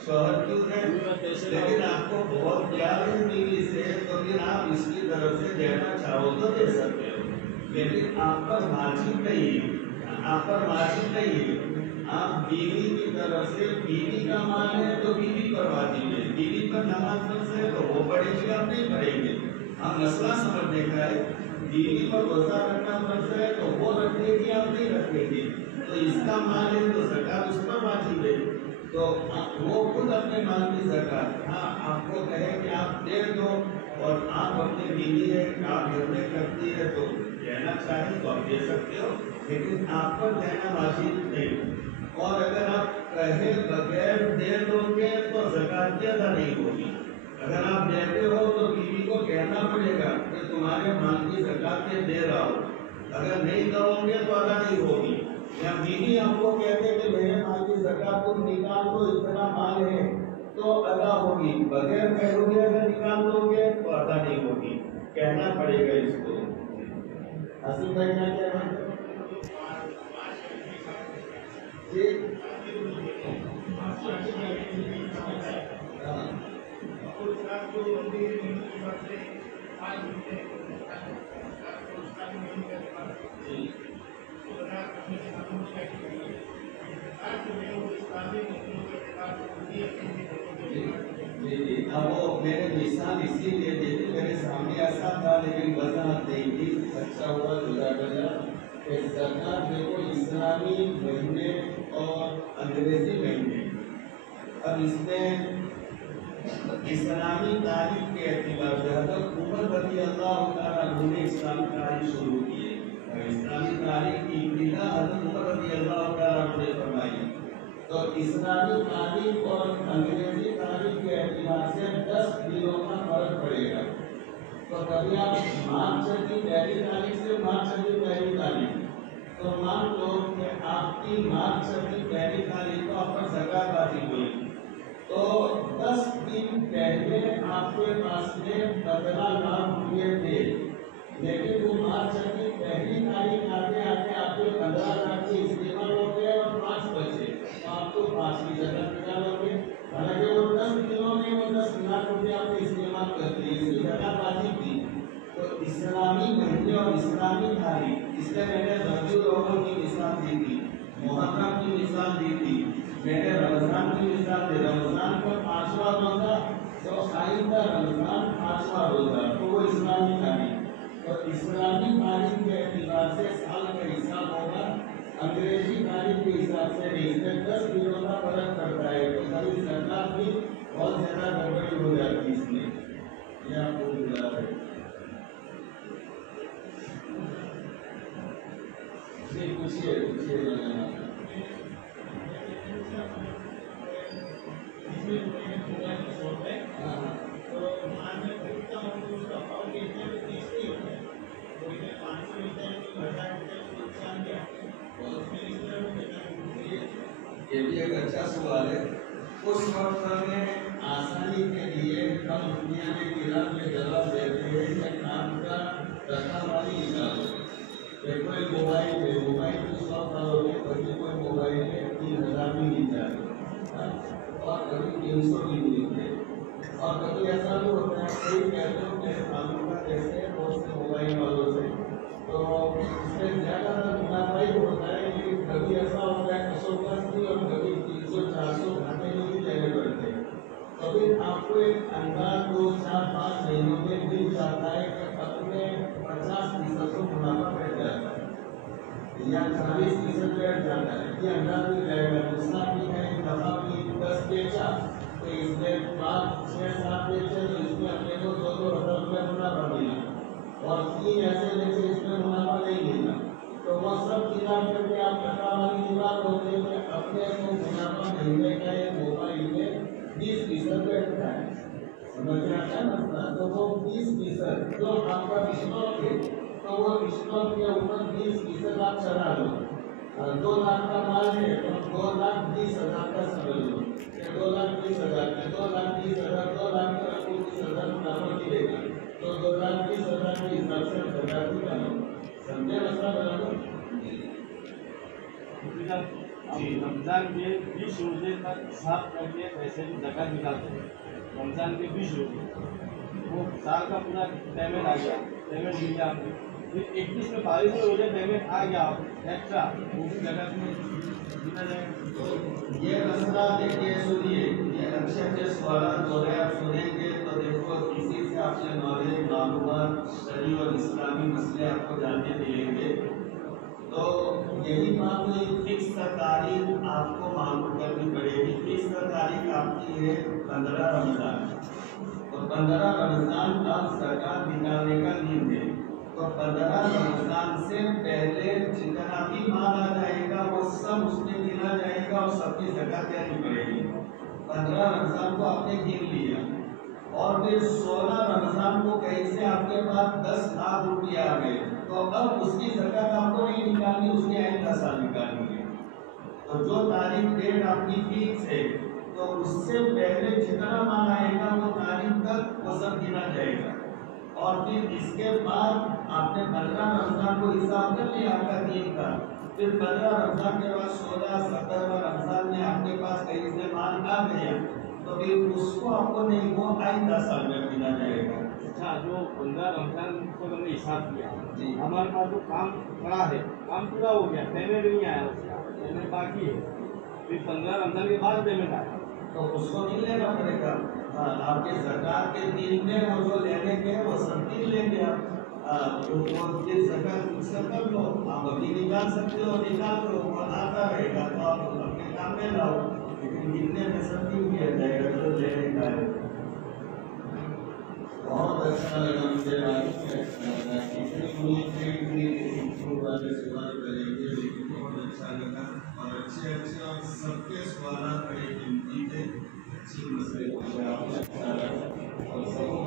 शौहर क्यों दे? लेकिन आपको बहुत प्यार है बीवी से, तो फिर आप इसकी तरफ से देना चाहो तो दे सकते हो, लेकिन आप पर वाजिब नहीं है, आप पर वाजिब नहीं है। आप बीवी की तरफ से, बीवी का माल है तो बीवी पर वाजिब है, बीवी पर नमाज फर्ज है तो वो पढ़ेगी, आप नहीं पढ़ेंगे। हम मसला समझने का है, बीवी पर रोजा रखना फर्ज है तो वो रखेगी, आप नहीं रखेंगे, तो इसका माल है तो ज़कात उस पर वाजिब है। तो वो खुद अपने माल की ज़कात, हाँ आपको कहे कि आप दे दो और आप अपनी बीवी है, आप घर में करती है तो देना चाहिए तो आप दे सकते हो, लेकिन आप पर देना वाजिब नहीं। और अगर आप कहे बगैर दे दोगे तो ज़कात की अदा नहीं होगी। अगर आप देते हो तो बीवी को कहना पड़ेगा कि तुम्हारे माल की ज़कात मैं दे रहा हूँ, अगर नहीं कहोगे तो अदा नहीं होगी। या बीवी आपको कहते कि मेरे माल की ज़कात तुम निकाल दो, इतना माल है, तो अदा होगी। बगैर कहोगे अगर निकाल दोगे तो अदा नहीं होगी, कहना पड़ेगा इसको। आसिफ भाई क्या कह रहे हैं? जी अब वो मैंने मिसाल इसीलिए दी थी, मेरे सामने ऐसा था लेकिन वजह नहीं थी। अच्छा हुआ ज़कात देखो, इस्लामी महीने और अंग्रेजी महीने, अब इसमें इस्लामी तारीख के एतबार से हज़रत उमर रज़ी अल्लाह तआला अन्हु ने इस्लामी तारीख शुरू की है। इस्लामी तारीख की इब्तिदा हज़रत उमर रज़ी अल्लाह तआला अन्हु ने फरमाई। तो इस्लामी तारीख और अंग्रेजी तारीख के एतबार से 10 दिनों का फर्क पड़ेगा। तो कभी आप मार्च की पहली तारीख से मार्च की पहली तारीख, तो मान लो कि आपकी मार्च की पहली तारीख को आप पर ज़कात वाजिब हुई, तो 10 दिन पहले आपके पास में 15 लाख रुपये थे, लेकिन वो मार्च की पहली तारीख आते आते आपके 15 लाख के इस्तेमाल हो गए और 5 बचे, तो आपको 5 की ज़कात निकालोगे। हालांकि वो 10 दिनों में वो 10 लाख रुपये आपने इस्तेमाल कर दिए, इसकी ज़कात वाजिब थी। तो इस्लामी महीने और इस्लामी तारीख, इसलिए मैंने रबीउल अव्वल की मिसाल दी थी, मुहर्रम की मिसाल दी थी, मैंने रमज़ान की मिसाल दी। रमज़ान का 5वां रोज़ा, तो आइंदा रमज़ान 5वां रोज़ा, तो वो इस्लामी तारीख। तो इस्लामी तारीख के एतबार से साल का हिसाब होगा, अंग्रेजी तारीख के हिसाब से नहीं। इसमें 10 दिनों का फर्क पड़ता है, तो कभी ज़कात भी बहुत ज़्यादा गड़बड़ी हो जाती है इसमें। यह आपको बुला रहे पूछिए ये भी एक अच्छा सवाल है। उस वक्त में आसानी के लिए हम दुनिया में किरात में जवाब देते हैं कि काम का रखा वाली निकालो, कि कोई मोबाइल की शॉप वालों ने कभी कोई मोबाइल में 3000 भी लीचा और कभी 300 भी लीचे और कभी ऐसा भी होता है कई कहते हो मेरे मालूम का जैसे बहुत से मोबाइल वालों से तो उसमें ज़्यादातर मुनाफा ही होता है लेकिन कभी ऐसा होता है 180 और कभी 300-400 घाटे में भी लेने पड़ते हैं। कभी आपको एक अंदाज 2-4-5 महीनों में मिल जाता है कि अपने 50% को मुनाफा बैठ जाता है या 40% बैठ जाता है ये अंदाज मिल जाएगा। दूसरा भी है दफा भी 10 बेचा तो इसमें 5-6-7 बेचे तो इसमें अपने को 2-2 हज़ार रुपये मुनाफा मिला और 3 ऐसे बेचे इसमें मुनाफा नहीं मिला तो वो सब किताब करके आप टका वाली किताब होते हैं कि अपने को मुनाफा महीने का ये मोबाइल में 20% बैठता है। समझ में आता है ना? तो वो 20% जो आपका स्टॉक है तो वो स्टॉक के ऊपर 20% आप चढ़ा लो। 2 लाख का माल है तो 2,20,000 का समझ लो 2,20,000 में 2,20,000 2,20,000 मुनाफा मिलेगा तो 2,20,000 के हिसाब से 10,000 निकालो। समझे मसला बराबर? जी रमजान के 20 रोजे तक हिसाब करके पैसे की ज़कात निकालते हैं। रमजान के 20 रोजे वो साल का पूरा पेमेंट आ गया, पेमेंट मिल गया आपको, फिर 21 में 22 रोजे पेमेंट आ गया एक्स्ट्रा वो भी ज़कात में गिना जाएगा। ये मसला देखिए सुनिए ये अच्छे सवाल हो रहे आप सुनेंगे तो देखो किसी से आपसे नॉलेज मालूमात शरई और इस्लामी मसले आपको जानने मिलेंगे। तो यही बात फिक्स तारीख आपको मालूम करनी पड़ेगी। फिक्स तारीख आपकी है 15 रमजान तो 15 रमजान का ज़कात निकालने का दिन है तो 15 रमजान से पहले जितना भी माल आ जाएगा वो सब उसमें गिना जाएगा और सबकी ज़कात देनी पड़ेगी। 15 रमजान को आपने गिन लिया और फिर 16 रमजान को कहीं से आपके पास 10 लाख रुपया आ गए तो अब उसकी ज़कात आपको नहीं निकालनी उसके आइंदा साल निकालनी है। तो जो तारीख डेट आपकी फिक्स है तो उससे पहले जितना माल आएगा वो तारीख तक वो सब गिना जाएगा और फिर इसके बाद आपने 15 रमजान को हिसाब कर लिया आपका दिन का फिर 15 रमजान के बाद 16-17 रमजान में आपके पास कहीं से माल आ गया तो फिर उसको आपको नहीं वो आइंदा साल में गिना जाएगा। अच्छा जो 15 रमजान को हमने हिसाब किया जी हमारे पास जो काम करा है काम पूरा हो गया पेमेंट नहीं आया उसका पेमेंट बाकी है फिर 15 रमजान के बाद पेमेंट आया तो उसको नहीं लेना पड़ेगा। आपके ज़कात के दिन में वो जो लेने के वो सब दिन लेंगे आप वो फिर ज़कात उसका कर लो आप अभी निकाल सकते हो निकाल लो वो आता रहेगा तो आप अपने काम में लाओ लेकिन गिनने में सब दिन किया जाएगा जो लेने का है। बहुत अच्छा लगा मुझे वाले सवाल करेंगे लेकिन बहुत अच्छा लगा और अच्छे और सबके सवाल बड़े कीमती थे अच्छी मसले पूछे आपने अच्छा लगा और सबको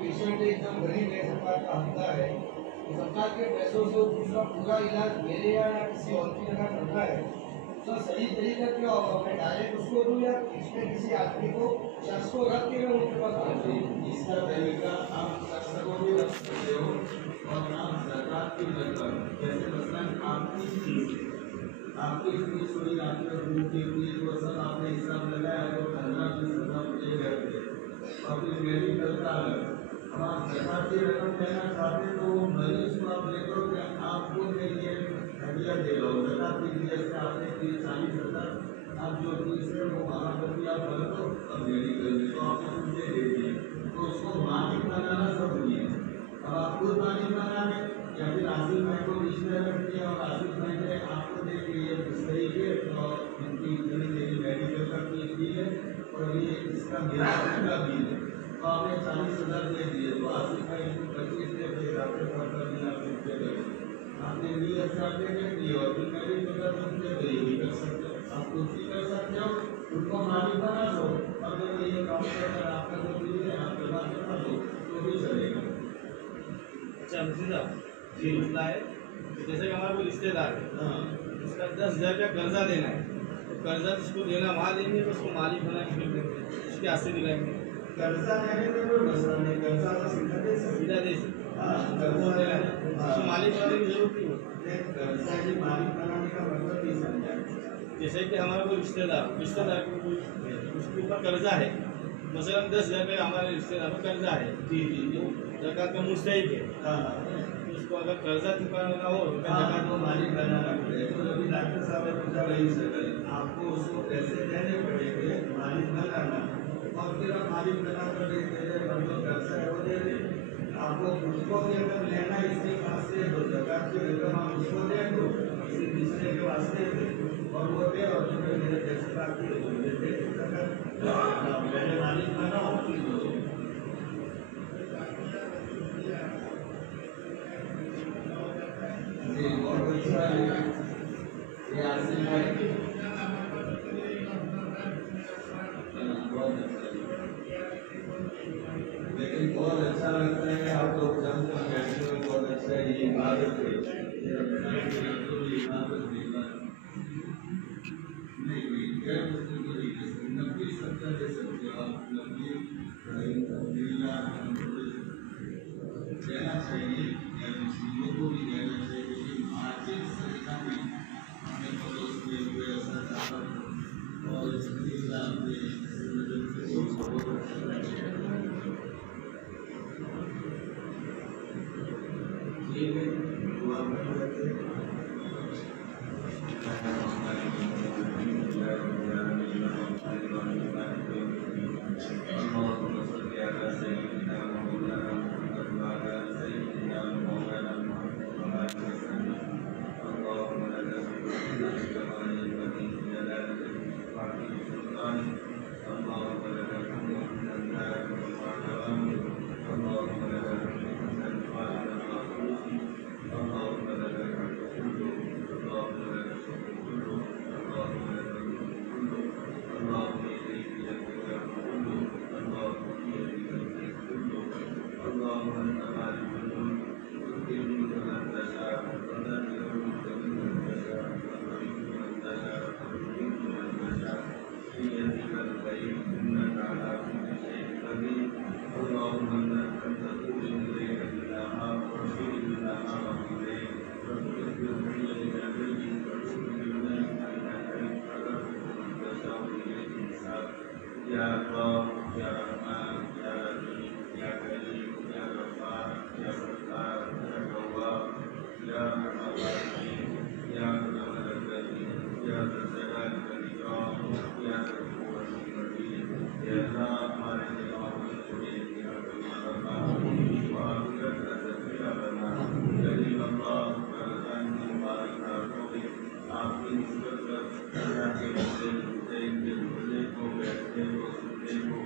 पेशेंट एकदम गरीब है सरकार का हफ्ता है तो सरकार के पैसों से उसका पूरा इलाज मेरे या किसी और की जगह करना है उसका सही तरीका क्या होगा मैं डायरेक्ट उसको दूँ या इसमें किसी आदमी को शख्स को रख के मैं उनके पास इसका तरीका आप शख्स को भी रख सकते हो और आप ज़कात भी रख जैसे मसलन आपकी फीस हुई आपके रूम की फीस वो सब आपने हिसाब लगाया तो 15-20 हज़ार रुपये गए थे और फिर मेडिकल का अलग अब आप ज़कात की रकम देना चाहते तो वो मरीज को आप ले लो कि आपको के लिए हदिया दे लो ज़कात की वजह से आपने 30-40 हज़ार आप जो फीस है वो वहाँ पर भी आप भर दो और मेडिकल में तो आपने मुझे दे दिए तो उसको मालिक बनाना जरूरी है। अब आप खुद मालिक बना दें या फिर आसिफ भाई को बीच में रख दिया और आसिफ भाई ने आपको दे दिए इस तरीके और इनकी इतनी मेरी मेडिकल का फीस भी है और ये इसका मेरा का भी है तो आपने 40,000 दे दिए तो आसिफ भाई इनको 25 दे दिए आपके पास आपने 20,000 दे दिए और फिर मेडिकल का फीस दे तो ये भी कर सकते हो आप कुछ भी कर सकते हो उनको मालिक बना दो और जब ये काम कर आपका जो भी है आपके पास बना दो तो भी चलेगा। अच्छा मुझे साहब ये मसला है जैसे कि हमारा कोई रिश्तेदार है उसका 10,000 का कर्जा देना है तो कर्जा जिसको देना वहाँ देंगे तो उसको मालिक बना के फिर देंगे उसके हाथ से दिलाएंगे कर्जा देने में कोई मसला नहीं कर्जा तो सीधा दे सकते सीधा दे सकते उसको मालिक बनाने की जरूरत नहीं होती। मालिक बनाने का मतलब नहीं समझा। जैसे कि हमारा कोई रिश्तेदार को कोई उसके ऊपर कर्जा है, मसलन 10,000 रुपये हमारे रिश्तेदार को कर्जा है, जी जी जी। ज़कात का मुस्तहिक है, हाँ, तो उसको अगर कर्जा चुकाना हो तो ज़कात को मालिक बनाना पड़ेगा। तो अभी डॉक्टर साहब ने पूछा वही से आपको उसको पैसे देने पड़ेंगे, मालिक बनाना, और फिर आप मालिक बना कर दे जो कर्जा है वो दे दे। आपको उसको भी अगर लेना इसके पास से तो ज़कात की रकम आप उसको दे दो, किसी दूसरे के वास्ते दे, और वो दे, और तुम्हें मेरे पैसे बाकी है तो मुझे दे ज़कात। पहले मालिक बनाओ फिर दो। जी बहुत अच्छा है ये आसिफ भाई, बहुत अच्छा है। लेकिन बहुत अच्छा लगता है आप लोग जम कर बैठे हो, बहुत अच्छा है। ये इबादत है, ये रमजान की रातों में इबादत है। नहीं गैर मुस्लिम को नहीं कह सकते, नबी सत्ता दे सकते हो आप, नबी देना चाहिए, गैर मुस्लिमों को भी देना चाहिए, लेकिन आर्थिक सत्ता में हमें पड़ोस में हुए ऐसा चाहत और इस्लाम में बहुत अच्छा लगता है। ठीक है, दुआ कर लेते हैं। Ya Allah, Ya Rahman, Ya Rahim, Ya Karim, Ya Ghaffar, Ya Sattar, Ya Tawwab, Ya Arhamar Rahimin, Ya Muhammad Al-Karim, Ya Zal-Jalal wal-Ikram, Ya Ghafur Rahim, Ya Allah हमारे दिमाग में छोड़े या तुम्हारा नाम वाक़िअत ज़किया बना करीम अल्लाह रमज़ान की मुबारक रातों में आपकी निस्बत पर अल्लाह के बंदे उठते के बोलने को बैठने को सुनने को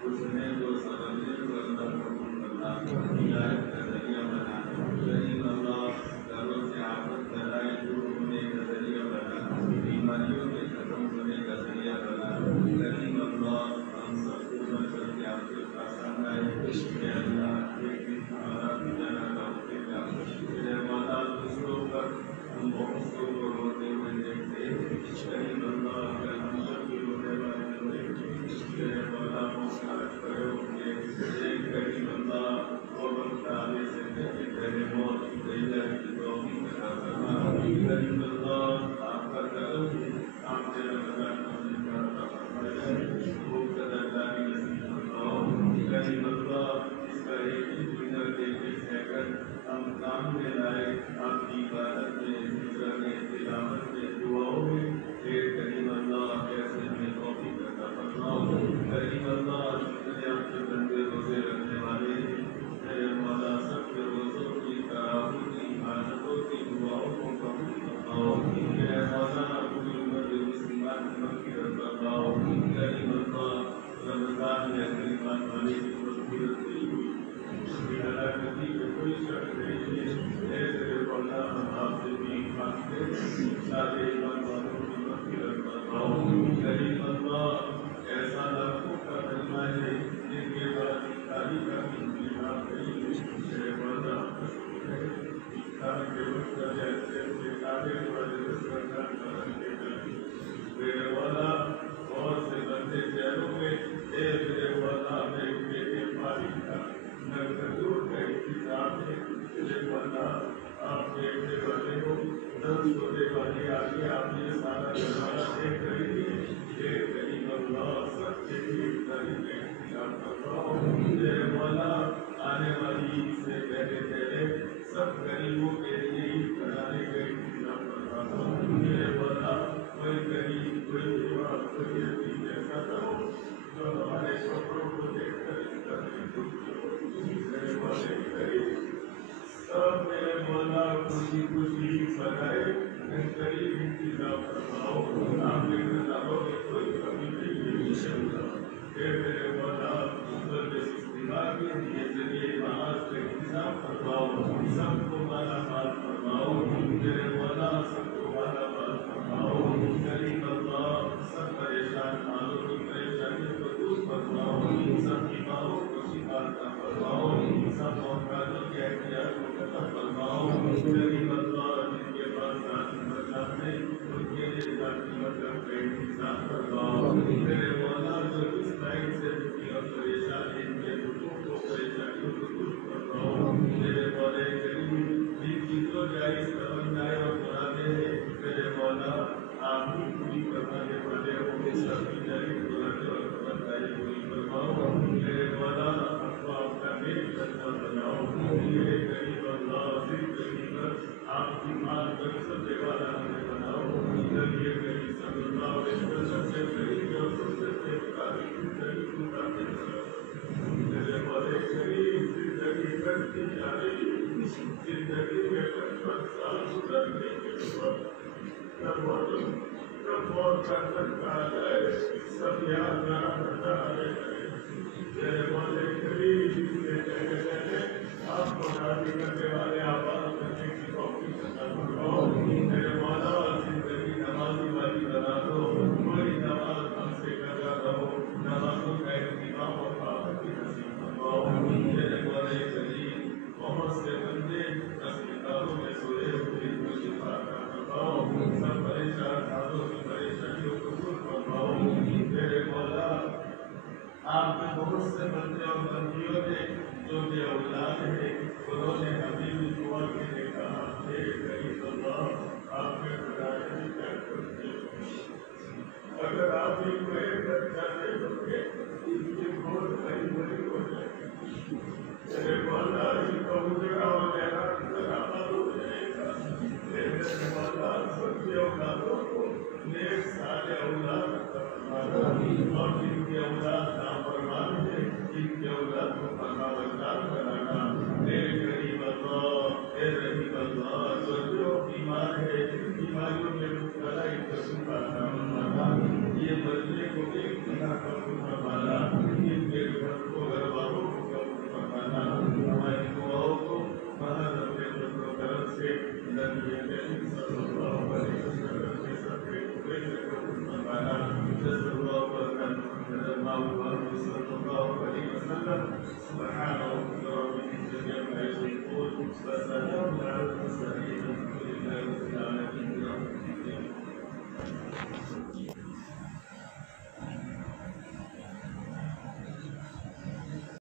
पूछने को समझने को अल्लाह कबूल करना हिदायत का ज़रिया बना करीम अल्लाह घरों से आफत बलाएं दूर होने का ज़रिया बना बीमारियों के खत्म होने का ज़रिया बना करीम अल्लाह हम सबको बचकर के आपके पास आना है या अल्लाह एक दिन हमारा भी जाना का होगा मेरे मौला दूसरों पर हम बहुत से को रोते हुए देखते हैं करीम अल्लाह अगर हम सब भी रोने वाले होंगे मेरे मौला मुबारक करो एक करीम अल्लाह कब्र का आने से पहले मौत दैया की तौफीक अता फरमा करीम अल्लाह आपका करम आपके रमज़ान महीने का अता फरमाए खूब कदर लानी नसीब फरमाओ करीम अल्लाह इसका एक ही महीना देखे सहकर हम काम में लाए आपकी इबादत में जिक्र में तिलावत में दुआओं में करीम अल्लाह कैसे हमें तौफीक अता फरमाओ करीम अल्लाह जितने आपके बंदे रोजे रखने वाले हैं मेरे मौला सबके रोज़ों की तरावी की इबादतों की दुआओं को कबूल फरमाओ मेरे मौला पूरी उम्मत मुसलमान मग़फ़िरत फरमाओ करीम अल्लाह रमज़ान में ईमान वाले की मग़फ़िरत नहीं हुई हलाकती में कोई शक नहीं है तेरे मौला हम आपसे भी मांगते सारे ईमान वालों की मग़फ़िरत फरमाओ करीम अल्लाह ऐसा लाखों का कलमा है जिनके बाद खाली का इंतजाम नहीं है मेरे मौला इफ्तार के वक्त ऐसे खाने वाले रसरखान के मेरे मौला बहुत से बंदे शहरों में मेरे मौला में पानी का न खजूर का इंतजाम है परेशान फरमाओ मेरे मौला आने वाली ईद से पहले पहले सब गरीबों के लिए ईद बनाने का इंतजाम फरमाओ मेरे मौला कोई गरीब कोई बीमार कोई यतीम ऐसा न हो जो हमारे कपड़ों को देखकर इसका दिल दुख मेरे मौला करीब सब मेरे मौला खुशी खुशी बनाए करीब इंतजाम फरमाओ आपके किताबों में कोई कमी नहीं है मेरे मौला इस्तेमाल के लिए जरिए नमाज का इंतजाम फरमाओ सबको माला माल फरमाओ मेरे मौला सबको माला माल फरमाओ करीम अल्लाह सब परेशान हालों की परेशानियों को दूर फरमाओ सब बीमारों को शिफा अता फरमाओ सब मोहताजों के एहतियात को खत्म फरमाओ करीम अल्लाह जिनके पास जाती मतलब नहीं उनके लिए जाती मतलब का इंतजाम फरमाओ मेरे मौला जो इस लाइन से दुखी और परेशान है इनके दुखों को परेशानियों को दूर फरमाओ मेरे मौला करीम जिनकी जो जायज तमन्नाएं और मुरादें हैं मेरे मौला आप ही पूरी करवाने वाले हो सभी जायज मुरादें और तमन्नाएं पूरी फरमाओ मेरे मौला आपको आपका नेक बंदा बनाओ मेरे करीब अल्लाह जिंदगी पर आपकी माल बरकत दे वाला हमें बनाओ नबी करीम सल्लल्लाहु अलैहि वसल्लम से करीब और सबसे बेहतरीन जिंदगी गुजारने वाला मेरे मौला करीम जिंदगी कटती जा रही जिंदगी में 55 साल गुजरने के बाद कब मौत का धक्का आ जाए सब याद ना हटा रहे मेरे मौला करीम से कहने आपको राजी करने वाले आवाज करने की तौफीक अता फरमाओ मेरे मौला जिंदगी नमाजी वाली बना दो कोई नमाज हमसे करा रहो नमाजों का इत्मीनान और पाबंदी नसीब फरमाओ मेरे मौला करीम बहुत से बंदे अस्पतालों में सोए हुए को शिफा अता फरमाओ सब परेशान हालों की परेशानियों को दूर फरमाओ मेरे मौला आपके बहुत से बंदे और बंदियों ने जो भी औलाद है उन्होंने अभी भी दुआ के लिए कहा हे करीम अल्लाह आपके खुदाई कर करते अगर आप ही को एक बच्चा दे दोगे इसकी बहुत बड़ी बड़ी हो जाएगी मेरे मौला इनको उजड़ा और गहरा मालूम हो जाएगा मेरे मौला